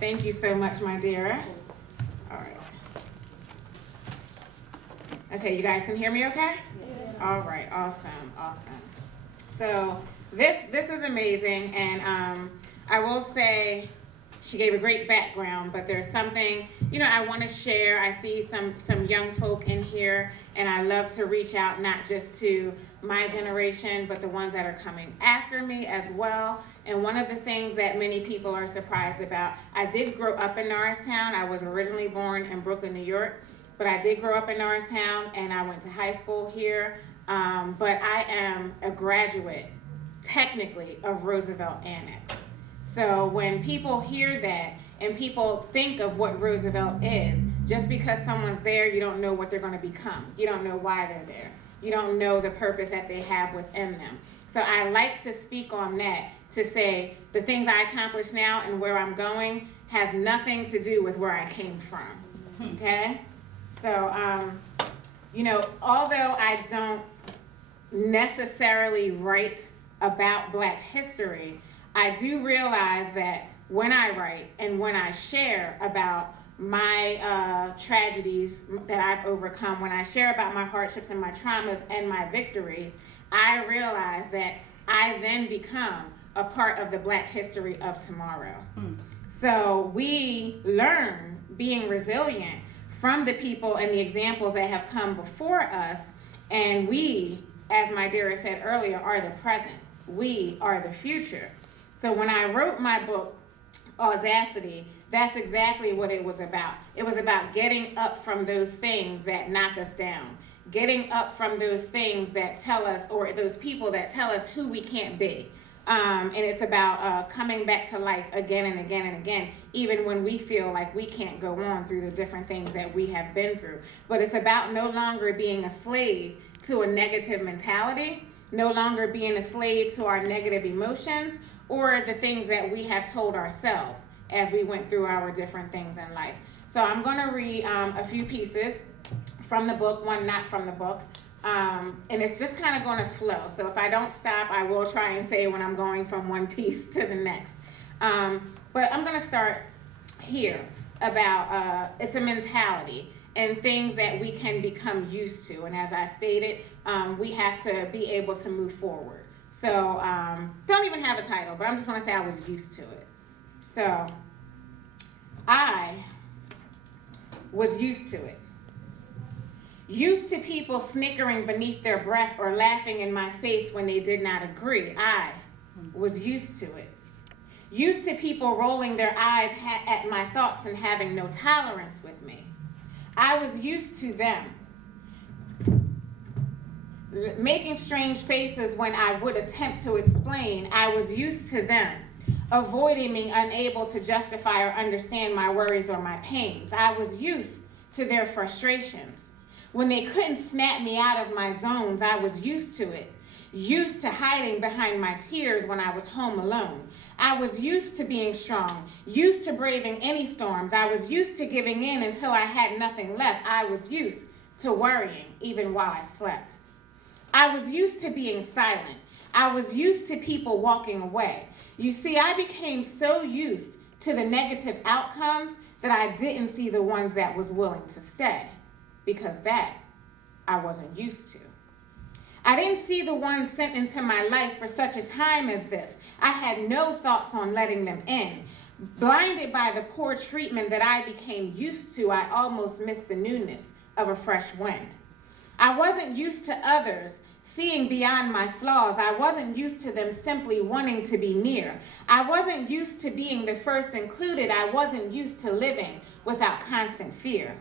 Thank you so much, Mydera. All right. Okay, you guys can hear me okay? Yes. All right, awesome. So this is amazing, and I will say she gave a great background, but there's something, I want to share. I see some young folk in here, and I love to reach out not just to my generation, but the ones that are coming after me as well. And one of the things that many people are surprised about, I did grow up in Norristown. I was originally born in Brooklyn, New York, but I did grow up in Norristown, and I went to high school here. But I am a graduate, technically, of Roosevelt Annex. So when people hear that and people think of what Roosevelt is, just because someone's there, you don't know what they're going to become. You don't know why they're there. You don't know the purpose that they have within them. So I like to speak on that to say the things I accomplish now and where I'm going has nothing to do with where I came from. Okay? So, although I don't necessarily write about Black history, I do realize that when I write and when I share about my tragedies that I've overcome, when I share about my hardships and my traumas and my victories, I realize that I then become a part of the Black history of tomorrow. So we learn being resilient from the people and the examples that have come before us, and we, as Mydera said earlier, are the present. We are the future. So when I wrote my book, Audacity, that's exactly what it was about. It was about getting up from those things that knock us down, getting up from those things that tell us, or those people that tell us who we can't be. And it's about coming back to life again and again and again, even when we feel like we can't go on through the different things that we have been through. But it's about no longer being a slave to a negative mentality, no longer being a slave to our negative emotions, or the things that we have told ourselves as we went through our different things in life. So I'm going to read a few pieces from the book, one not from the book, and it's just kind of going to flow. So if I don't stop, I will try and say when I'm going from one piece to the next. But I'm going to start here about it's a mentality and things that we can become used to. And as I stated, we have to be able to move forward. So don't even have a title, but I'm just going to say I was used to it. So I was used to it. Used to people snickering beneath their breath or laughing in my face when they did not agree. I was used to it. Used to people rolling their eyes at my thoughts and having no tolerance with me. I was used to them making strange faces when I would attempt to explain. I was used to them avoiding me, unable to justify or understand my worries or my pains. I was used to their frustrations. When they couldn't snap me out of my zones, I was used to it. Used to hiding behind my tears when I was home alone. I was used to being strong, used to braving any storms. I was used to giving in until I had nothing left. I was used to worrying even while I slept. I was used to being silent. I was used to people walking away. You see, I became so used to the negative outcomes that I didn't see the ones that was willing to stay, because that I wasn't used to. I didn't see the ones sent into my life for such a time as this. I had no thoughts on letting them in. Blinded by the poor treatment that I became used to, I almost missed the newness of a fresh wind. I wasn't used to others seeing beyond my flaws. I wasn't used to them simply wanting to be near. I wasn't used to being the first included. I wasn't used to living without constant fear.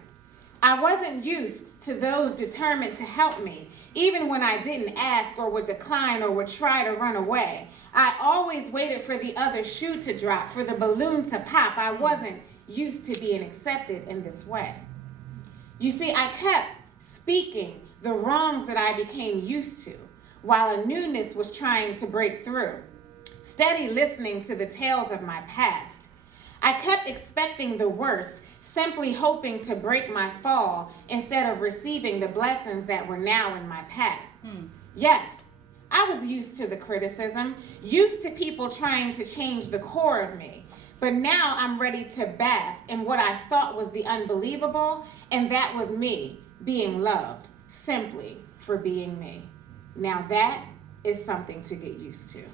I wasn't used to those determined to help me, even when I didn't ask or would decline or would try to run away. I always waited for the other shoe to drop, for the balloon to pop. I wasn't used to being accepted in this way. You see, I kept speaking the wrongs that I became used to, while a newness was trying to break through, steady listening to the tales of my past. I kept expecting the worst, simply hoping to break my fall instead of receiving the blessings that were now in my path. Yes, I was used to the criticism, used to people trying to change the core of me. But now I'm ready to bask in what I thought was the unbelievable, and that was me being loved simply for being me. Now that is something to get used to.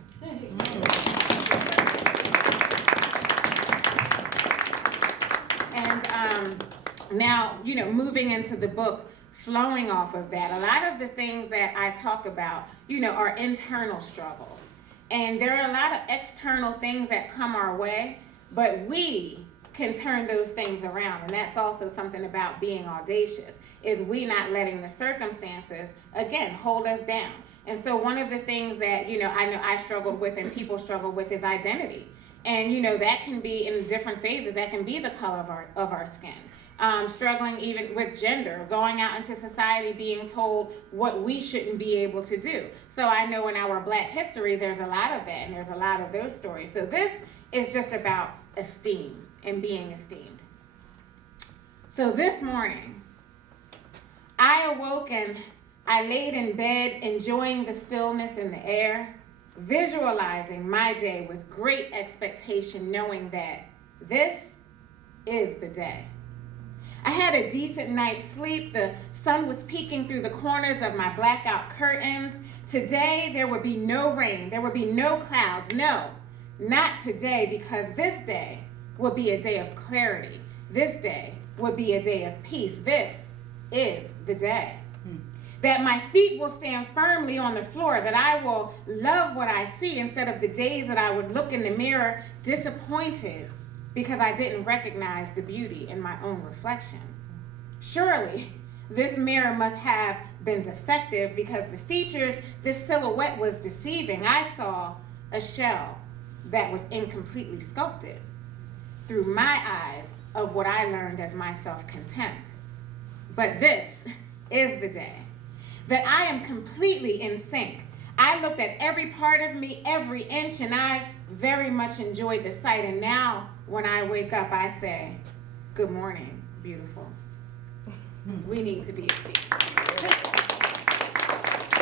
And now, moving into the book, flowing off of that, a lot of the things that I talk about, are internal struggles. And there are a lot of external things that come our way, but we can turn those things around. And that's also something about being audacious, is we not letting the circumstances, again, hold us down. And so one of the things that, I know I struggled with and people struggle with is identity. And, that can be in different phases. That can be the color of our skin. Struggling even with gender, going out into society being told what we shouldn't be able to do. So I know in our Black history, there's a lot of that, and there's a lot of those stories. So this is just about esteem and being esteemed. So this morning, I awoke and I laid in bed, enjoying the stillness in the air, visualizing my day with great expectation, knowing that this is the day. I had a decent night's sleep. The sun was peeking through the corners of my blackout curtains. Today, there would be no rain. There would be no clouds. No, not today, because this day would be a day of clarity. This day would be a day of peace. This is the day. That my feet will stand firmly on the floor, that I will love what I see instead of the days that I would look in the mirror disappointed because I didn't recognize the beauty in my own reflection. Surely, this mirror must have been defective because the features, this silhouette was deceiving. I saw a shell that was incompletely sculpted through my eyes of what I learned as my self-contempt. But this is the day that I am completely in sync. I looked at every part of me, every inch, and I very much enjoyed the sight. And now, when I wake up, I say, good morning, beautiful. Because we need to be esteemed.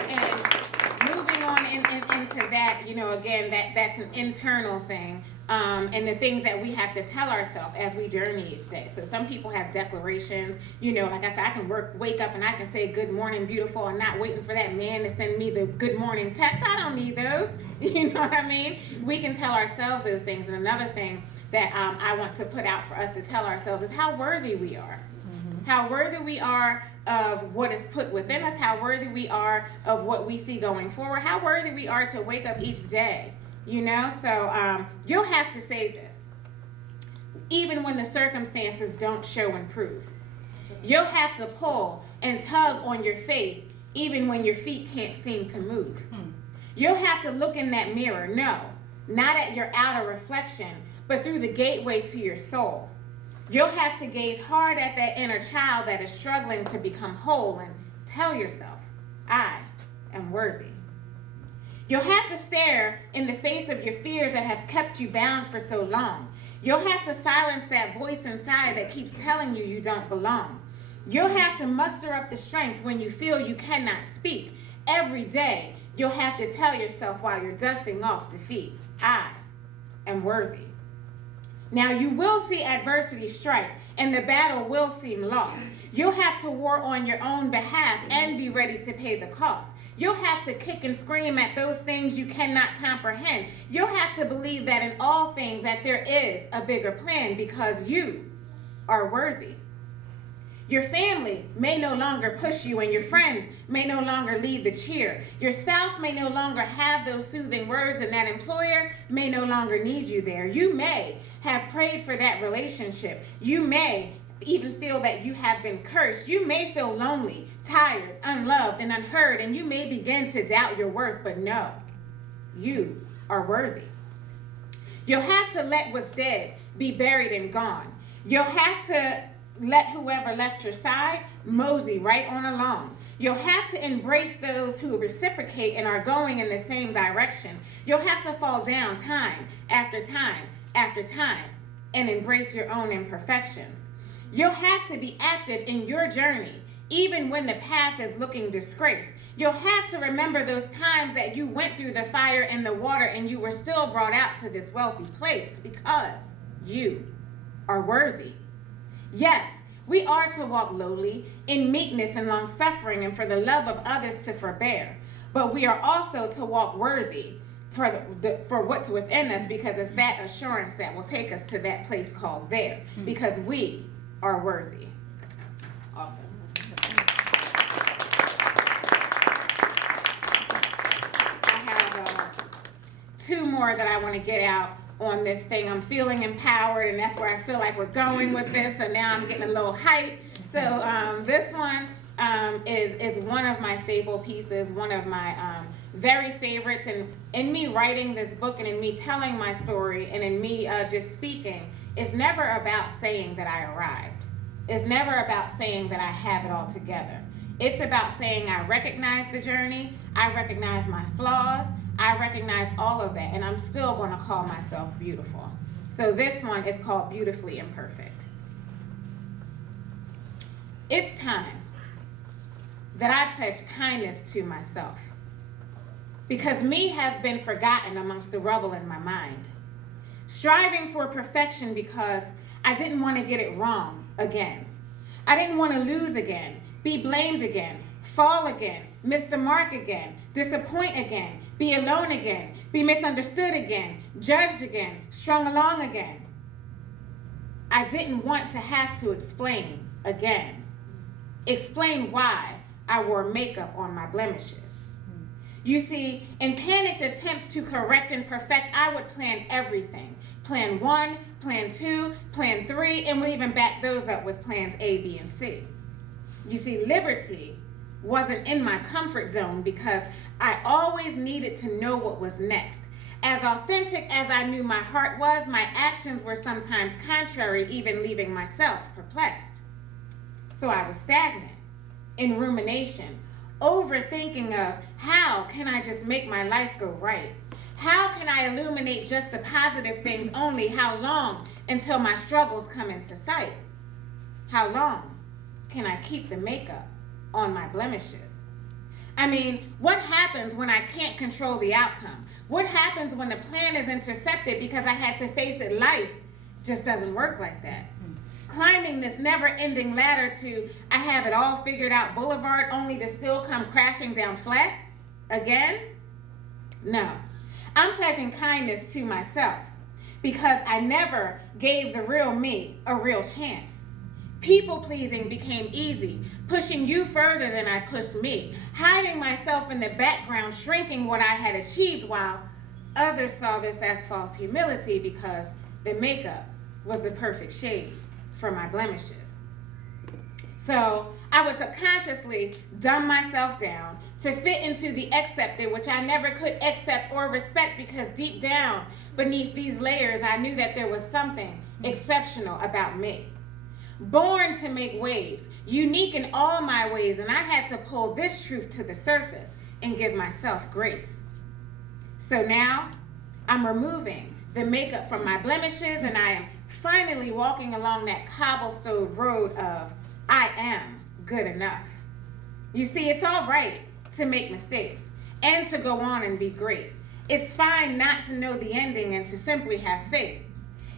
And moving on into that, again, that's an internal thing. And the things that we have to tell ourselves as we journey each day. So some people have declarations, like I said, I can wake up and I can say good morning, beautiful, and not waiting for that man to send me the good morning text. I don't need those. You know what I mean? We can tell ourselves those things. And another thing that I want to put out for us to tell ourselves is how worthy we are. How worthy we are of what is put within us, how worthy we are of what we see going forward, how worthy we are to wake up each day. So you'll have to say this, even when the circumstances don't show and prove. You'll have to pull and tug on your faith, even when your feet can't seem to move. You'll have to look in that mirror, no, not at your outer reflection, but through the gateway to your soul. You'll have to gaze hard at that inner child that is struggling to become whole and tell yourself, I am worthy. You'll have to stare in the face of your fears that have kept you bound for so long. You'll have to silence that voice inside that keeps telling you you don't belong. You'll have to muster up the strength when you feel you cannot speak. Every day, you'll have to tell yourself while you're dusting off defeat, I am worthy. Now, you will see adversity strike, and the battle will seem lost. You'll have to war on your own behalf and be ready to pay the cost. You'll have to kick and scream at those things you cannot comprehend. You'll have to believe that in all things that there is a bigger plan because you are worthy. Your family may no longer push you, and your friends may no longer lead the cheer. Your spouse may no longer have those soothing words, and that employer may no longer need you there. You may have prayed for that relationship. You may even feel that you have been cursed. You may feel lonely, tired, unloved, and unheard, and you may begin to doubt your worth, but no, you are worthy. You'll have to let what's dead be buried and gone. You'll have to let whoever left your side mosey right on along. You'll have to embrace those who reciprocate and are going in the same direction. You'll have to fall down time after time after time and embrace your own imperfections. You'll have to be active in your journey, even when the path is looking disgraced. You'll have to remember those times that you went through the fire and the water and you were still brought out to this wealthy place because you are worthy. Yes, we are to walk lowly in meekness and long-suffering and for the love of others to forbear. But we are also to walk worthy for what's within us, because it's that assurance that will take us to that place called there, because we are worthy. Awesome. I have two more that I want to get out on this thing. I'm feeling empowered, and that's where I feel like we're going with this. So now I'm getting a little hype. So this one is one of my staple pieces, one of my very favorites. And in me writing this book and in me telling my story and in me just speaking, it's never about saying that I arrived. It's never about saying that I have it all together. It's about saying I recognize the journey, I recognize my flaws, I recognize all of that, and I'm still going to call myself beautiful. So this one is called Beautifully Imperfect. It's time that I pledge kindness to myself, because me has been forgotten amongst the rubble in my mind. Striving for perfection because I didn't want to get it wrong again. I didn't want to lose again, be blamed again, fall again, miss the mark again, disappoint again, be alone again, be misunderstood again, judged again, strung along again. I didn't want to have to explain again. Explain why I wore makeup on my blemishes. You see, in panicked attempts to correct and perfect, I would plan everything. Plan 1, plan 2, plan 3, and would even back those up with plans A, B, and C. You see, liberty wasn't in my comfort zone because I always needed to know what was next. As authentic as I knew my heart was, my actions were sometimes contrary, even leaving myself perplexed. So I was stagnant, in rumination, overthinking of how can I just make my life go right? How can I illuminate just the positive things only? How long until my struggles come into sight? How long can I keep the makeup on my blemishes? I mean, what happens when I can't control the outcome? What happens when the plan is intercepted because I had to face it? Life just doesn't work like that. Climbing this never-ending ladder to I have it all figured out boulevard only to still come crashing down flat again? No. I'm pledging kindness to myself because I never gave the real me a real chance. People-pleasing became easy, pushing you further than I pushed me, hiding myself in the background, shrinking what I had achieved while others saw this as false humility because the makeup was the perfect shade for my blemishes. So I would subconsciously dumb myself down to fit into the accepted, which I never could accept or respect because deep down beneath these layers, I knew that there was something exceptional about me. Born to make waves, unique in all my ways, and I had to pull this truth to the surface and give myself grace. So now I'm removing the makeup from my blemishes, and I am finally walking along that cobblestone road of I am good enough. You see, it's all right to make mistakes and to go on and be great. It's fine not to know the ending and to simply have faith.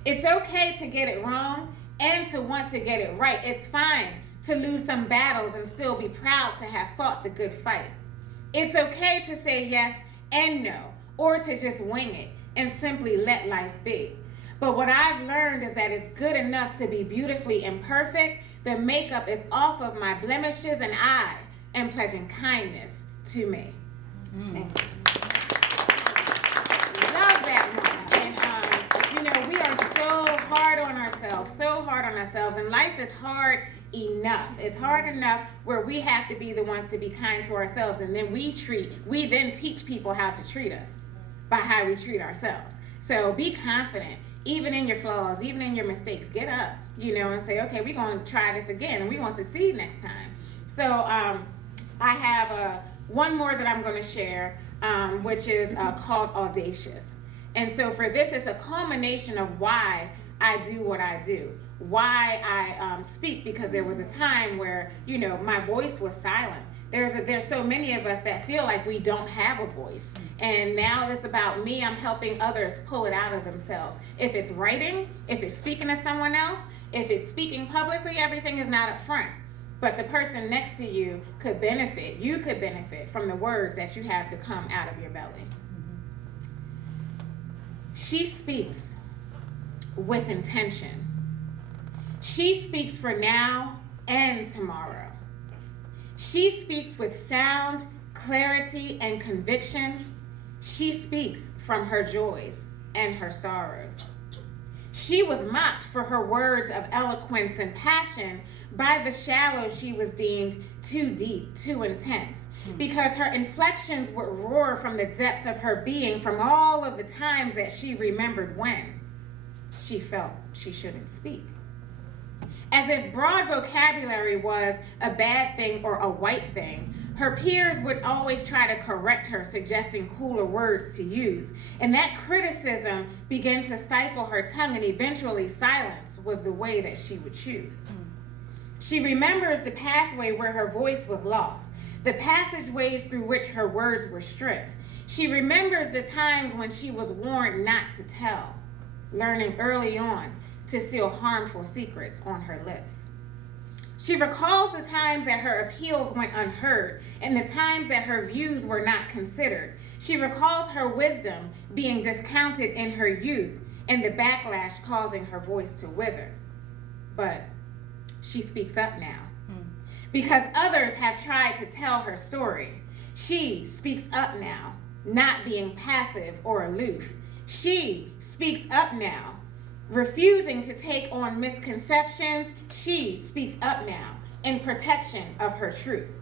It's okay to get it wrong and to want to get it right. It's fine to lose some battles and still be proud to have fought the good fight. It's okay to say yes and no, or to just wing it and simply let life be. But what I've learned is that it's good enough to be beautifully imperfect. The makeup is off of my blemishes, and I am pledging kindness to me. Thank you. Love that one. And, we are so hard on ourselves, and life is hard enough. It's hard enough where we have to be the ones to be kind to ourselves, and then we then teach people how to treat us by how we treat ourselves. So be confident, even in your flaws, even in your mistakes. Get up, and say, okay, we're going to try this again, and we're going to succeed next time. So I have one more that I'm going to share, which is called Audacious. And so for this, it's a culmination of why I do what I do, why I speak, because there was a time where, my voice was silent. There's so many of us that feel like we don't have a voice. And now it's about me. I'm helping others pull it out of themselves. If it's writing, if it's speaking to someone else, if it's speaking publicly, everything is not up front. But the person next to you could benefit. You could benefit from the words that you have to come out of your belly. She speaks with intention. She speaks for now and tomorrow. She speaks with sound, clarity, and conviction. She speaks from her joys and her sorrows. She was mocked for her words of eloquence and passion. By the shallow, she was deemed too deep, too intense, because her inflections would roar from the depths of her being, from all of the times that she remembered when she felt she shouldn't speak. As if broad vocabulary was a bad thing or a white thing, her peers would always try to correct her, suggesting cooler words to use. And that criticism began to stifle her tongue, and eventually silence was the way that she would choose. She remembers the pathway where her voice was lost, the passageways through which her words were stripped. She remembers the times when she was warned not to tell, learning early on to seal harmful secrets on her lips. She recalls the times that her appeals went unheard and the times that her views were not considered. She recalls her wisdom being discounted in her youth and the backlash causing her voice to wither. But she speaks up now because others have tried to tell her story. She speaks up now, not being passive or aloof. She speaks up now, refusing to take on misconceptions. She speaks up now in protection of her truth.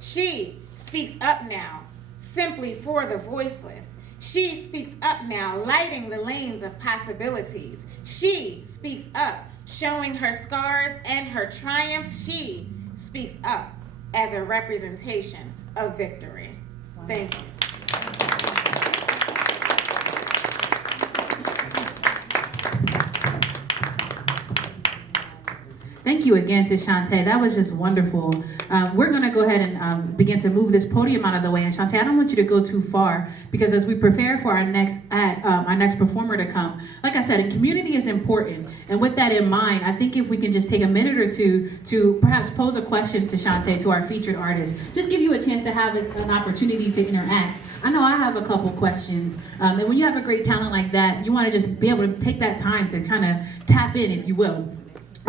She speaks up now simply for the voiceless. She speaks up now, lighting the lanes of possibilities. She speaks up, showing her scars and her triumphs. She speaks up as a representation of victory. Thank you. Thank you again to Shantae. That was just wonderful. We're going to go ahead and begin to move this podium out of the way. And Shantae, I don't want you to go too far, because as we prepare for our next performer to come, like I said, community is important. And with that in mind, I think if we can just take a minute or two to perhaps pose a question to Shantae, to our featured artist, just give you a chance to have an opportunity to interact. I know I have a couple questions. And when you have a great talent like that, you want to just be able to take that time to kind of tap in, if you will.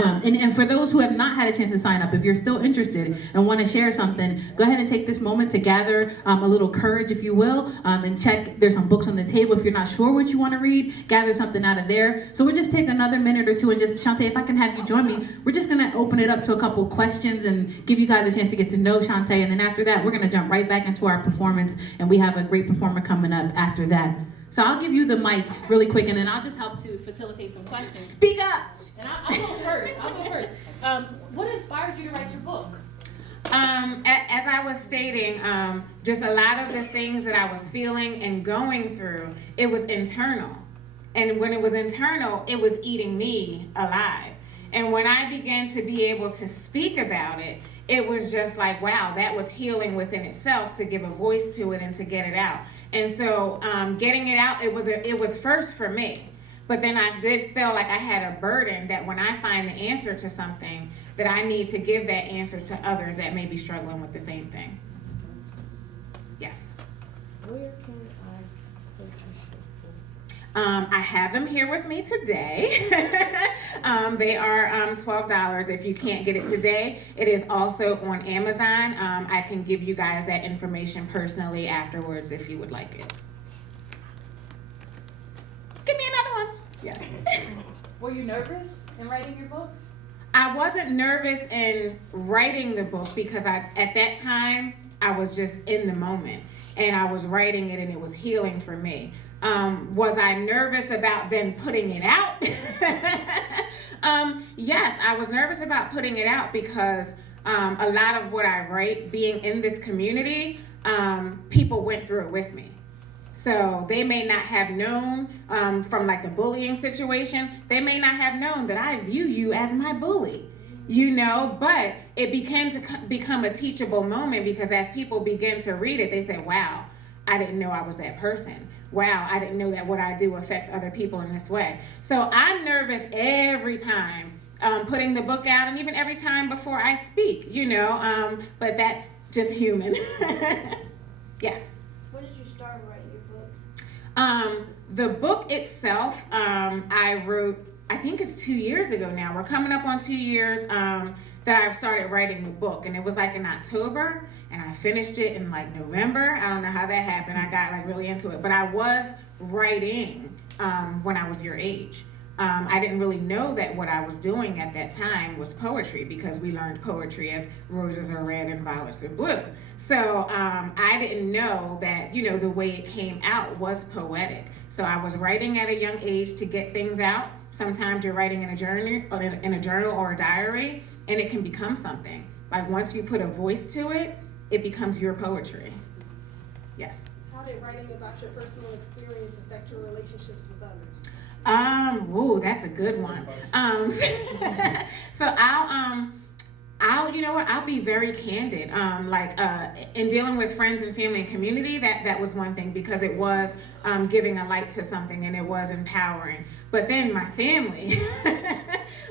And for those who have not had a chance to sign up, if you're still interested and want to share something, go ahead and take this moment to gather a little courage, if you will, and check. There's some books on the table. If you're not sure what you want to read, gather something out of there. So we'll just take another minute or two and just, Shantae, if I can have you join me, we're just going to open it up to a couple questions and give you guys a chance to get to know Shantae. And then after that, we're going to jump right back into our performance, and we have a great performer coming up after that. So I'll give you the mic really quick, and then I'll just help to facilitate some questions. Speak up. And I'll go first. What inspired you to write your book? As I was stating, just a lot of the things that I was feeling and going through, it was internal. And when it was internal, it was eating me alive. And when I began to be able to speak about it, it was just like, wow, that was healing within itself, to give a voice to it and to get it out. And so getting it out, it was first for me. But then I did feel like I had a burden that when I find the answer to something, that I need to give that answer to others that may be struggling with the same thing. Yes. Where can I purchase your book? I have them here with me today. They are $12 if you can't get it today. It is also on Amazon. I can give you guys that information personally afterwards if you would like it. Give me another one. Yes. Were you nervous in writing your book? I wasn't nervous in writing the book because at that time, I was just in the moment and I was writing it and it was healing for me. Was I nervous about then putting it out? Yes, I was nervous about putting it out because a lot of what I write, being in this community, people went through it with me. So they may not have known from like the bullying situation, they may not have known that I view you as my bully, you know, but it began to become a teachable moment because as people begin to read it, they say, wow, I didn't know I was that person. Wow, I didn't know that what I do affects other people in this way. So I'm nervous every time putting the book out and even every time before I speak, you know, but that's just human. Yes. When did you start writing your books? The book itself, I wrote, I think it's 2 years ago now. We're coming up on 2 years that I've started writing the book. And it was like in October, and I finished it in like November. I don't know how that happened. I got like really into it. But I was writing when I was your age. I didn't really know that what I was doing at that time was poetry because we learned poetry as roses are red and violets are blue. So I didn't know that, you know, the way it came out was poetic. So I was writing at a young age to get things out. Sometimes you're writing in a journal or a diary, and it can become something. Like once you put a voice to it, it becomes your poetry. Yes. How did writing about your personal experience affect your relationships with others? Whoa, that's a good one. So I'll, you know what, I'll be very candid. In dealing with friends and family and community, that was one thing because it was giving a light to something and it was empowering. But then my family,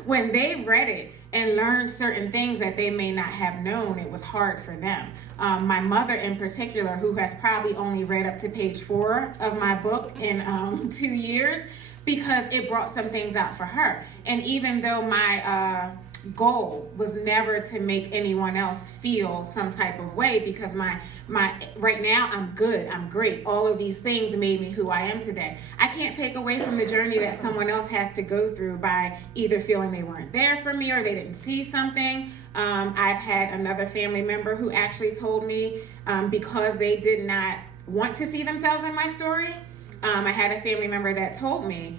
when they read it and learned certain things that they may not have known, it was hard for them. My mother in particular, who has probably only read up to page 4 of my book in 2 years, because it brought some things out for her. And even though my goal was never to make anyone else feel some type of way, because my right now I'm good, I'm great. All of these things made me who I am today. I can't take away from the journey that someone else has to go through by either feeling they weren't there for me or they didn't see something. I've had another family member who actually told me because they did not want to see themselves in my story. I had a family member that told me,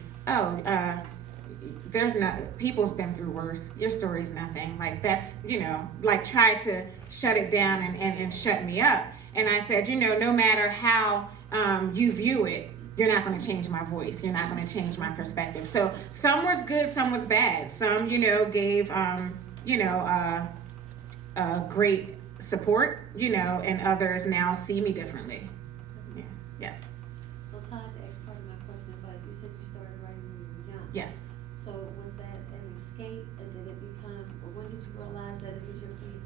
people's been through worse. Your story's nothing. Like that's, you know, like try to shut it down and shut me up. And I said, you know, no matter how you view it, you're not going to change my voice. You're not going to change my perspective. So some was good, some was bad. Some, you know, gave, great support, you know, and others now see me differently. Yeah. Yes. So Todd, to ask part of my question, but you said you started writing when you were young. Yes. So was that an escape, and did it become, or when did you realize that it was your freedom?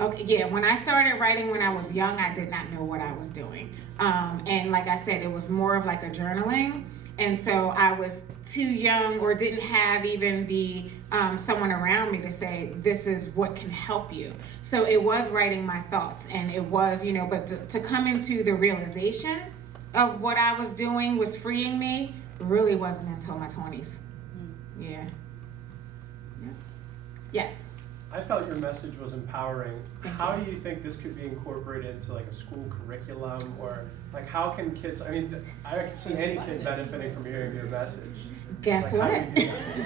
Okay, yeah, when I started writing when I was young, I did not know what I was doing. And like I said, it was more of like a journaling. And so I was too young or didn't have even the someone around me to say, this is what can help you. So it was writing my thoughts, and it was, you know, but to come into the realization of what I was doing was freeing me really wasn't until my 20s. Yeah. Yes. I felt your message was empowering. Thank How you. do you think this could be incorporated into like a school curriculum, or like how can kids, I mean, I can see any kid benefiting from hearing your message. Guess Like, what? how do you do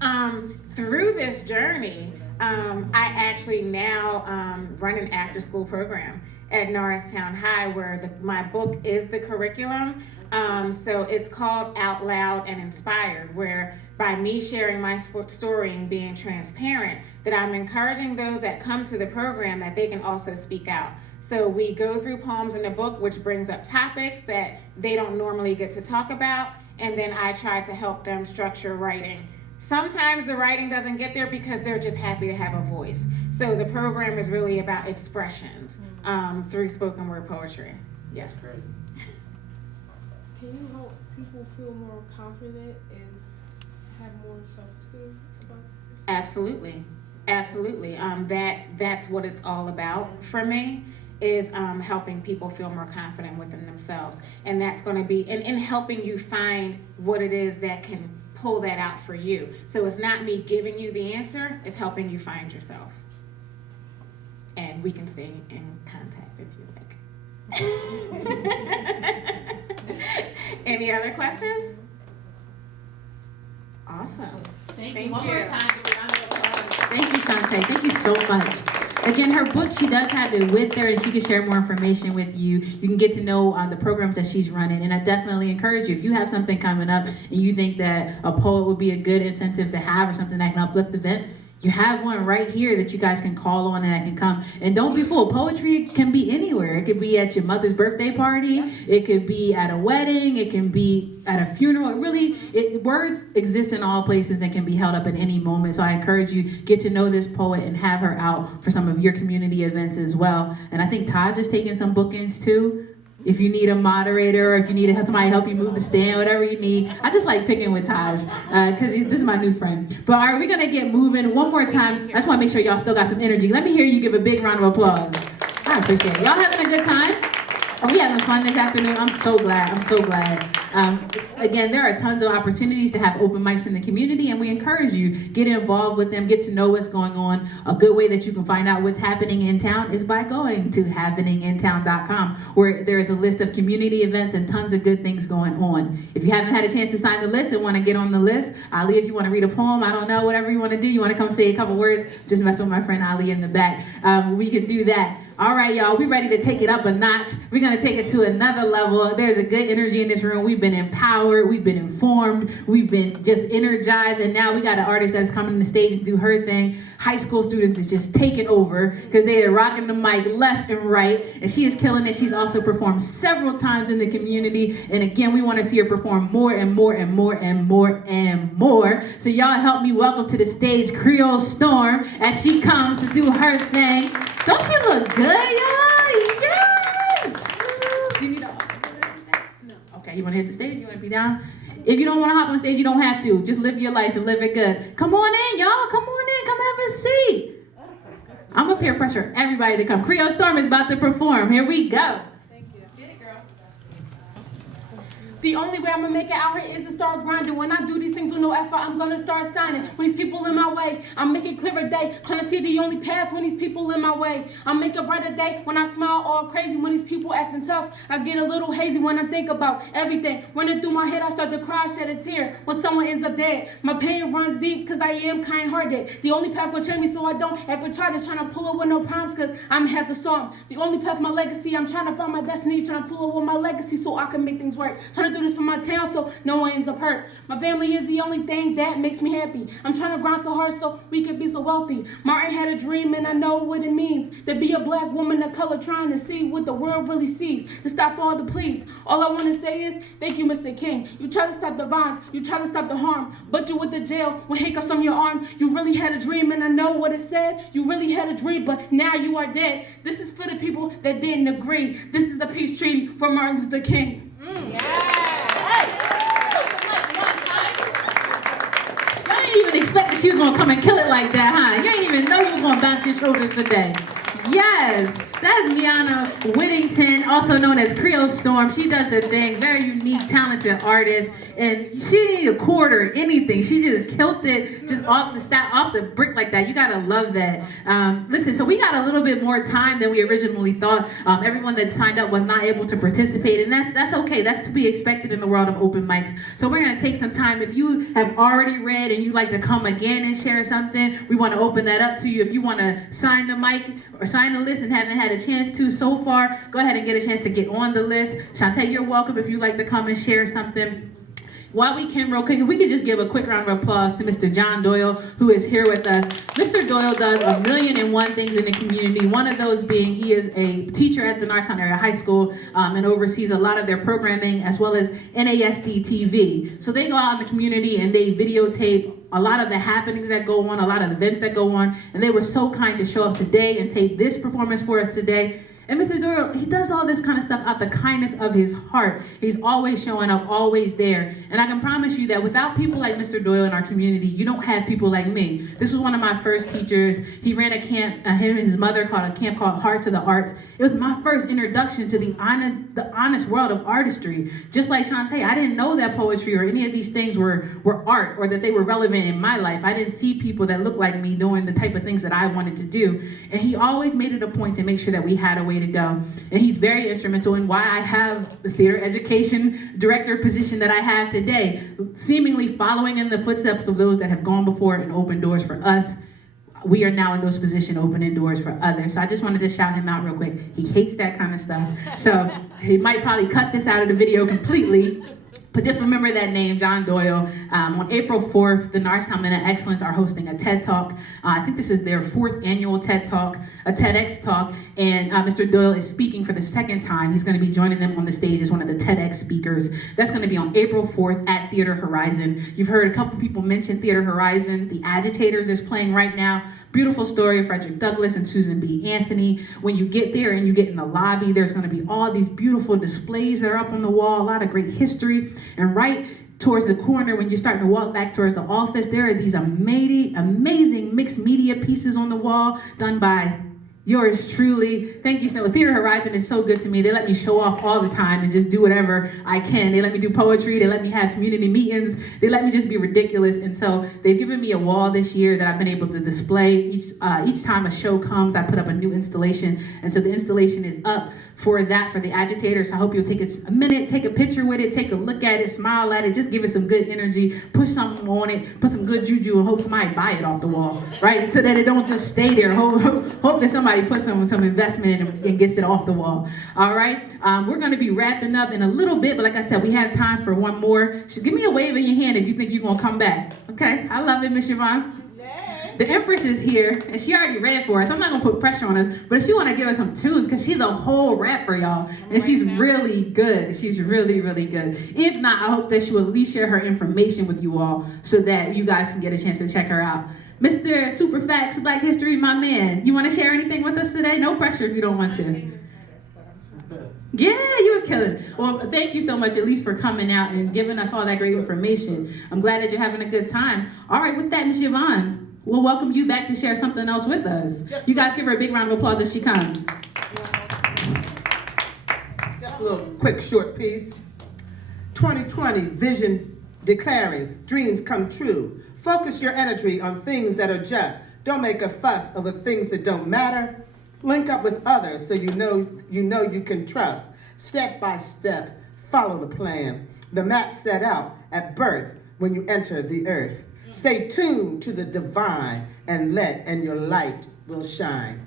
that? Through this journey, I actually now run an after-school program at Norristown High where my book is the curriculum. So it's called Out Loud and Inspired, where by me sharing my story and being transparent, that I'm encouraging those that come to the program that they can also speak out. So we go through poems in the book, which brings up topics that they don't normally get to talk about, and then I try to help them structure writing. Sometimes the writing doesn't get there because they're just happy to have a voice. So the program is really about expressions through spoken word poetry. Yes. Great. Can you help people feel more confident and have more self-esteem about this? Absolutely. Absolutely. That's what it's all about for me, is helping people feel more confident within themselves. And that's going to be in helping you find what it is that can pull that out for you. So it's not me giving you the answer, it's helping you find yourself. And we can stay in contact if you like. Any other questions? Awesome. Thank you. One more time. Give a round of applause. Thank you, Shantae. Thank you so much. Again, her book, she does have it with her, and she can share more information with you. You can get to know the programs that she's running, and I definitely encourage you, if you have something coming up and you think that a poet would be a good incentive to have or something that can uplift the event, you have one right here that you guys can call on and that can come. And don't be fooled. Poetry can be anywhere. It could be at your mother's birthday party. It could be at a wedding. It can be at a funeral. Words exist in all places and can be held up at any moment. So I encourage you, get to know this poet and have her out for some of your community events as well. And I think Taj is taking some bookings too. If you need a moderator or if you need somebody to help you move the stand, whatever you need. I just like picking with Taj because this is my new friend. But all right, we're going to get moving one more time. I just want to make sure y'all still got some energy. Let me hear you give a big round of applause. I appreciate it. Y'all having a good time? Are we having fun this afternoon? I'm so glad. I'm so glad. Again, there are tons of opportunities to have open mics in the community, and we encourage you, get involved with them, get to know what's going on. A good way that you can find out what's happening in town is by going to happeningintown.com, where there is a list of community events and tons of good things going on. If you haven't had a chance to sign the list and want to get on the list, Ali, if you want to read a poem, I don't know, whatever you want to do, you want to come say a couple words, just mess with my friend Ali in the back. We can do that. All right, y'all, we ready to take it up a notch. We're going to take it to another level. There's a good energy in this room. We've been empowered. We've been informed. We've been just energized. And now we got an artist that is coming to the stage and do her thing. High school students is just taking over because they are rocking the mic left and right. And she is killing it. She's also performed several times in the community. And again, we want to see her perform more and more and more and more and more. So y'all help me welcome to the stage Creole Storm as she comes to do her thing. Don't she look good, y'all? Yes! Do you need a... No. Okay, you want to hit the stage? You want to be down? If you don't want to hop on the stage, you don't have to. Just live your life and live it good. Come on in, y'all. Come on in. Come have a seat. I'm going to peer pressure everybody to come. Creole Storm is about to perform. Here we go. The only way I'm gonna make it out here is to start grinding. When I do these things with no effort, I'm gonna start signing. When these people in my way, I'm making clearer day. Trying to see the only path when these people in my way. I make a brighter day when I smile all crazy. When these people acting tough, I get a little hazy when I think about everything. Running through my head, I start to cry, shed a tear when someone ends up dead. My pain runs deep cause I am kind-hearted. The only path will change me so I don't act retarded. Trying to pull up with no problems cause I'm half the song. The only path my legacy, I'm trying to find my destiny. Trying to pull up with my legacy so I can make things work. Trying to do this for my town so no one ends up hurt. My family is the only thing that makes me happy. I'm trying to grind so hard so we can be so wealthy. Martin had a dream and I know what it means to be a black woman of color trying to see what the world really sees. To stop all the pleas. All I want to say is thank you, Mr. King. You try to stop the violence. You try to stop the harm. But you with the jail with hiccups on your arm. You really had a dream and I know what it said. You really had a dream but now you are dead. This is for the people that didn't agree. This is a peace treaty for Martin Luther King. You didn't even expect that she was gonna come and kill it like that, huh? You didn't even know you was gonna bounce your shoulders today. Yes, that is Miana Whittington, also known as Creole Storm. She does her thing, very unique, talented artist, and she didn't need a quarter, anything. She just killed it, just off the brick like that. You gotta love that. Listen, so we got a little bit more time than we originally thought. Everyone that signed up was not able to participate, and that's okay. That's to be expected in the world of open mics. So we're gonna take some time. If you have already read and you'd like to come again and share something, we wanna open that up to you. If you wanna sign the mic or sign the list and haven't had a chance to so far, go ahead and get a chance to get on the list. Shantae, you're welcome if you'd like to come and share something. While we can real quick, if we could just give a quick round of applause to Mr. John Doyle, who is here with us. Mr. Doyle does 1,000,001 things in the community. One of those being he is a teacher at the Norristown Area High School and oversees a lot of their programming as well as NASD TV. So they go out in the community and they videotape a lot of the happenings that go on, a lot of the events that go on, and they were so kind to show up today and tape this performance for us today. And Mr. Doyle, he does all this kind of stuff out the kindness of his heart. He's always showing up, always there. And I can promise you that without people like Mr. Doyle in our community, you don't have people like me. This was one of my first teachers. He ran a camp, him and his mother called a camp called Heart to the Arts. It was my first introduction to the honest world of artistry. Just like Shantae, I didn't know that poetry or any of these things were art or that they were relevant in my life. I didn't see people that looked like me doing the type of things that I wanted to do. And he always made it a point to make sure that we had a way to go. And he's very instrumental in why I have the theater education director position that I have today, seemingly following in the footsteps of those that have gone before and opened doors for us. We are now in those positions opening doors for others. So I just wanted to shout him out real quick. He hates that kind of stuff. So he might probably cut this out of the video completely. But just remember that name, John Doyle. On April 4th, the Norristown Men of Excellence are hosting a TED Talk. I think this is their 4th annual TED Talk, a TEDx Talk, and Mr. Doyle is speaking for the 2nd time. He's going to be joining them on the stage as one of the TEDx speakers. That's going to be on April 4th at Theater Horizon. You've heard a couple people mention Theater Horizon. The Agitators is playing right now. Beautiful story of Frederick Douglass and Susan B. Anthony. When you get there and you get in the lobby, there's going to be all these beautiful displays that are up on the wall, a lot of great history. And right towards the corner, when you're starting to walk back towards the office, there are these amazing mixed media pieces on the wall done by yours truly. Thank you so much. Theater Horizon is so good to me. They let me show off all the time and just do whatever I can. They let me do poetry. They let me have community meetings. They let me just be ridiculous. And so they've given me a wall this year that I've been able to display. Each time a show comes, I put up a new installation. And so the installation is up for that, for the Agitators. So I hope you'll take a minute, take a picture with it, take a look at it, smile at it, just give it some good energy, push something on it, put some good juju, and hope somebody buy it off the wall, right? So that it don't just stay there. Hope that somebody puts some investment in it and gets it off the wall. All right, we're going to be wrapping up in a little bit, but like I said, we have time for one more. So give me a wave in your hand if you think you're going to come back. Okay, I love it, Miss Yvonne. The Empress is here, and she already read for us. I'm not going to put pressure on us, but she want to give us some tunes because she's a whole rapper, y'all, and she's really good. She's really, really good. If not, I hope that she will at least share her information with you all so that you guys can get a chance to check her out. Mr. Superfacts, Black History, my man, you want to share anything with us today? No pressure if you don't want to. Yeah, you was killing it. Well, thank you so much, at least for coming out and giving us all that great information. I'm glad that you're having a good time. All right, with that, Miss Yvonne, we'll welcome you back to share something else with us. You guys give her a big round of applause as she comes. Just a little quick short piece. 2020 vision declaring dreams come true. Focus your energy on things that are just. Don't make a fuss over things that don't matter. Link up with others so you know you can trust. Step by step, follow the plan. The map set out at birth when you enter the earth. Stay tuned to the divine and your light will shine.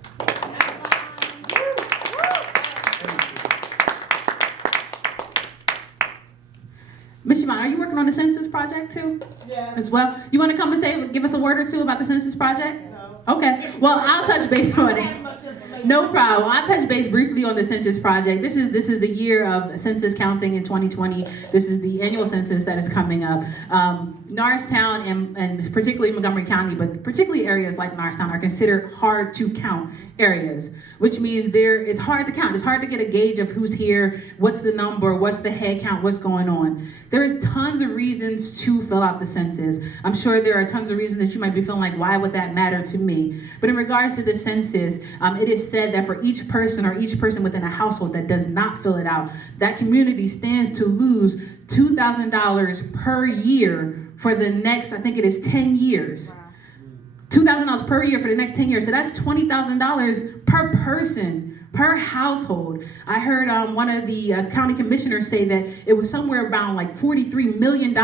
Miss Yvonne, are you working on the census project too? Yes. As well? You want to come and give us a word or two about the census project? No. Okay. Well, I'll touch base on it. No problem. I'll touch base briefly on the census project. This is the year of census counting in 2020. This is the annual census that is coming up. Norristown and particularly Montgomery County, but particularly areas like Norristown are considered hard to count areas, which means it's hard to count. It's hard to get a gauge of who's here, what's the number, what's the head count, what's going on. There is tons of reasons to fill out the census. I'm sure there are tons of reasons that you might be feeling like, why would that matter to me? But in regards to the census, it is said that for each person within a household that does not fill it out, that community stands to lose $2,000 per year for the next, I think it is 10 years. Wow. $2,000 per year for the next 10 years. So that's $20,000 per person, per household. I heard one of the county commissioners say that it was somewhere around like $43 million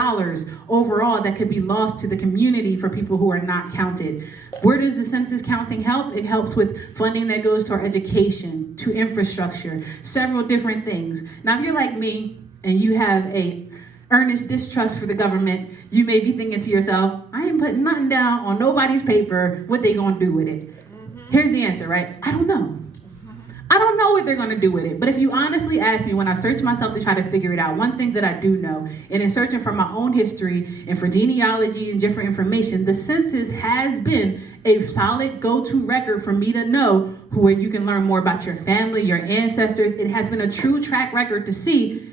overall that could be lost to the community for people who are not counted. Where does the census counting help? It helps with funding that goes to our education, to infrastructure, several different things. Now, if you're like me and you have a earnest distrust for the government, you may be thinking to yourself, I ain't putting nothing down on nobody's paper, what they gonna do with it? Here's the answer, right? I don't know. I don't know what they're going to do with it, but if you honestly ask me, when I search myself to try to figure it out, one thing that I do know, and in searching for my own history and for genealogy and different information, the census has been a solid go-to record for me to know where you can learn more about your family, your ancestors. It has been a true track record to see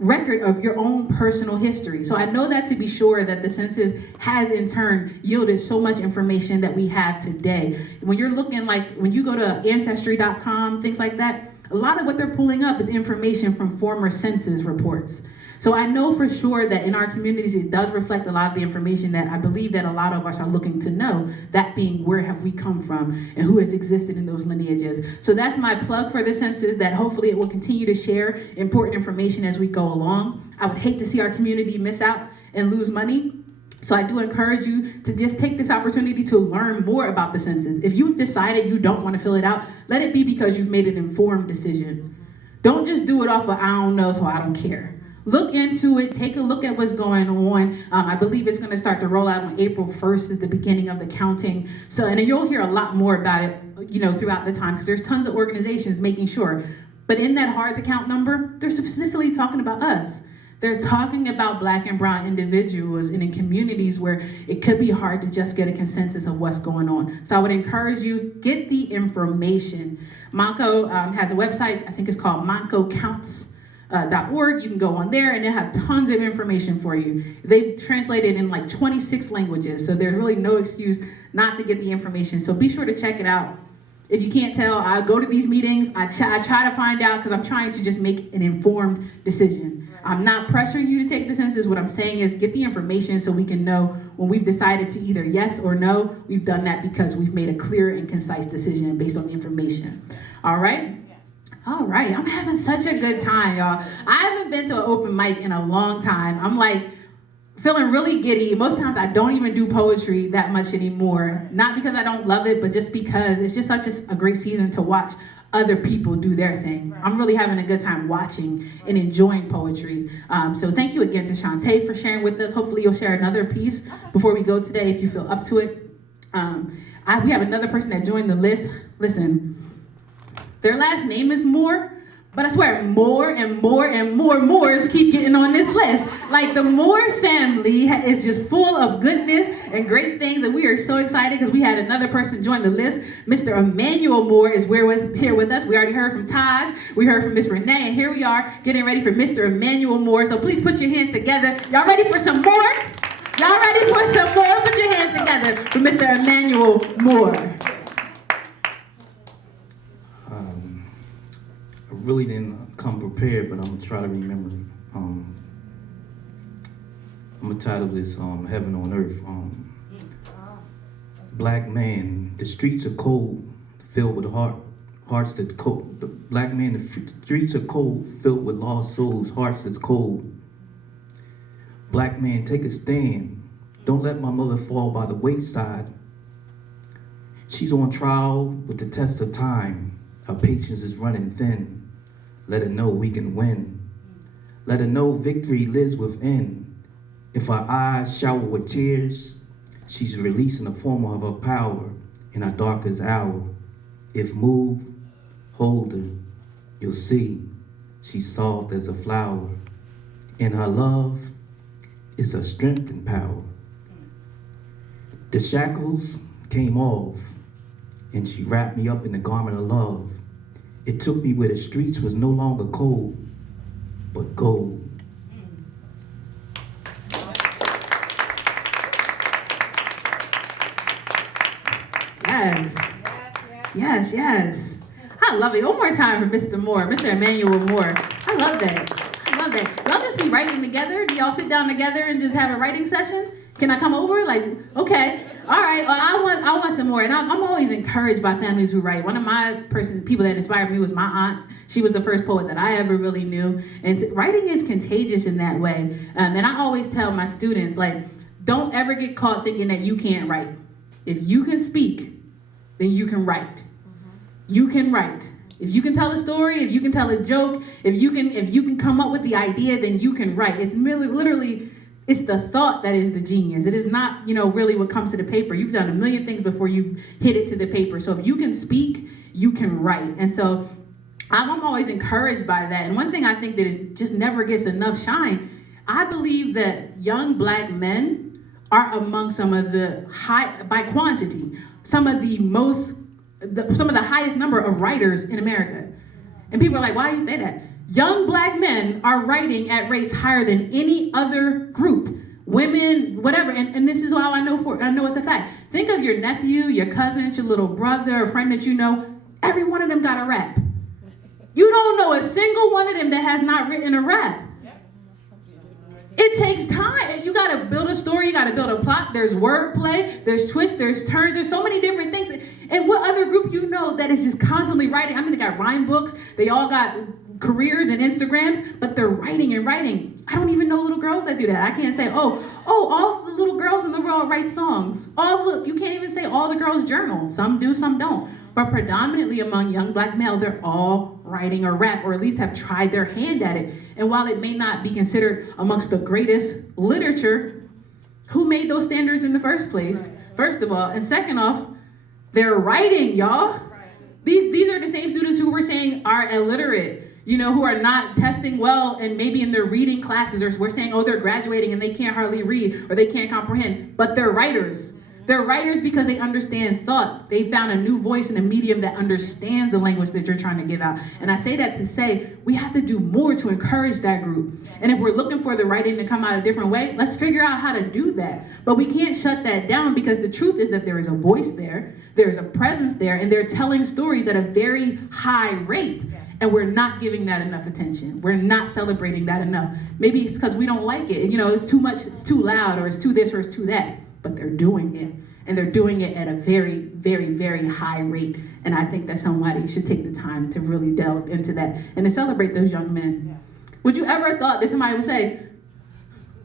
record of your own personal history. So I know that to be sure that the census has in turn yielded so much information that we have today. When you're looking, like when you go to ancestry.com, things like that, a lot of what they're pulling up is information from former census reports. So I know for sure that in our communities, it does reflect a lot of the information that I believe that a lot of us are looking to know, that being where have we come from and who has existed in those lineages. So that's my plug for the census, that hopefully it will continue to share important information as we go along. I would hate to see our community miss out and lose money. So I do encourage you to just take this opportunity to learn more about the census. If you've decided you don't want to fill it out, let it be because you've made an informed decision. Don't just do it off of I don't know, so I don't care. Look into it, take a look at what's going on. I believe it's gonna start to roll out on April 1st is the beginning of the counting. So, and you'll hear a lot more about it, throughout the time, because there's tons of organizations making sure. But in that hard to count number, they're specifically talking about us. They're talking about Black and brown individuals and in communities where it could be hard to just get a consensus of what's going on. So I would encourage you, get the information. Montco has a website, I think it's called MontcoCounts.org. You can go on there and they have tons of information for you. They've translated in like 26 languages, so there's really no excuse not to get the information. So be sure to check it out. If you can't tell, I go to these meetings, I try to find out because I'm trying to just make an informed decision. I'm not pressuring you to take the census. What I'm saying is get the information so we can know when we've decided to either yes or no, we've done that because we've made a clear and concise decision based on the information. All right? All right, I'm having such a good time, y'all. I haven't been to an open mic in a long time. I'm like feeling really giddy. Most times I don't even do poetry that much anymore. Not because I don't love it, but just because it's just such a great season to watch other people do their thing. I'm really having a good time watching and enjoying poetry. So thank you again to Shantae for sharing with us. Hopefully you'll share another piece before we go today if you feel up to it. We have another person that joined the list. Listen, their last name is Moore, but I swear more and more and more Moores keep getting on this list. Like the Moore family is just full of goodness and great things, and we are so excited because we had another person join the list. Mr. Emmanuel Moore is here with us. We already heard from Taj, we heard from Miss Renee, and here we are getting ready for Mr. Emmanuel Moore. So please put your hands together. Y'all ready for some more? Y'all ready for some more? Put your hands together for Mr. Emmanuel Moore. I really didn't come prepared, but I'm gonna try to remember. I'm gonna title this Heaven on Earth. Black man, the streets are cold, filled with hearts that cold. The black man, the streets are cold, filled with lost souls, hearts that's cold. Black man, take a stand. Don't let my mother fall by the wayside. She's on trial with the test of time. Her patience is running thin. Let her know we can win. Let her know victory lives within. If her eyes shower with tears, she's releasing the form of her power in our darkest hour. If moved, hold her. You'll see she's soft as a flower. And her love is her strength and power. The shackles came off, and she wrapped me up in the garment of love. It took me where the streets was no longer cold, but gold. Yes. Yes, yes. I love it. One more time for Mr. Moore, Mr. Emmanuel Moore. I love that. I love that. Y'all just be writing together? Do y'all sit down together and just have a writing session? Can I come over? Like, okay. All right, well, I want some more. And I'm always encouraged by families who write. One of my people that inspired me was my aunt. She was the first poet that I ever really knew. And writing is contagious in that way. And I always tell my students, like, don't ever get caught thinking that you can't write. If you can speak, then you can write. You can write. If you can tell a story, if you can tell a joke, if you can come up with the idea, then you can write. It's literally, it's the thought that is the genius. It is not, really what comes to the paper. You've done a million things before you hit it to the paper. So if you can speak, you can write. And so I'm always encouraged by that. And one thing I think that is just never gets enough shine, I believe that young black men are among some of the by quantity, some of the highest number of writers in America. And people are like, why do you say that? Young black men are writing at rates higher than any other group. Women, whatever, and this is how I know it's a fact. Think of your nephew, your cousin, your little brother, a friend that you know. Every one of them got a rap. You don't know a single one of them that has not written a rap. It takes time. You got to build a story. You got to build a plot. There's wordplay. There's twists. There's turns. There's so many different things. And what other group you know that is just constantly writing? I mean, they got rhyme books. They all got careers and Instagrams, but they're writing and writing. I don't even know little girls that do that. I can't say, all the little girls in the world write songs. You can't even say all the girls journal. Some do, some don't. But predominantly among young black male, they're all writing a rap, or at least have tried their hand at it. And while it may not be considered amongst the greatest literature, who made those standards in the first place? First of all, and second off, they're writing, y'all. These are the same students who we're saying are illiterate, who are not testing well and maybe in their reading classes, or we're saying, they're graduating and they can't hardly read or they can't comprehend, but they're writers. They're writers because they understand thought. They found a new voice in a medium that understands the language that you're trying to give out. And I say that to say we have to do more to encourage that group. And if we're looking for the writing to come out a different way, let's figure out how to do that. But we can't shut that down, because the truth is that there is a voice there, there's a presence there, and they're telling stories at a very high rate. And we're not giving that enough attention. We're not celebrating that enough. Maybe it's because we don't like it. It's too much, it's too loud, or it's too this, or it's too that. But they're doing it. And they're doing it at a very, very, very high rate. And I think that somebody should take the time to really delve into that and to celebrate those young men. Yeah. Would you ever have thought that somebody would say,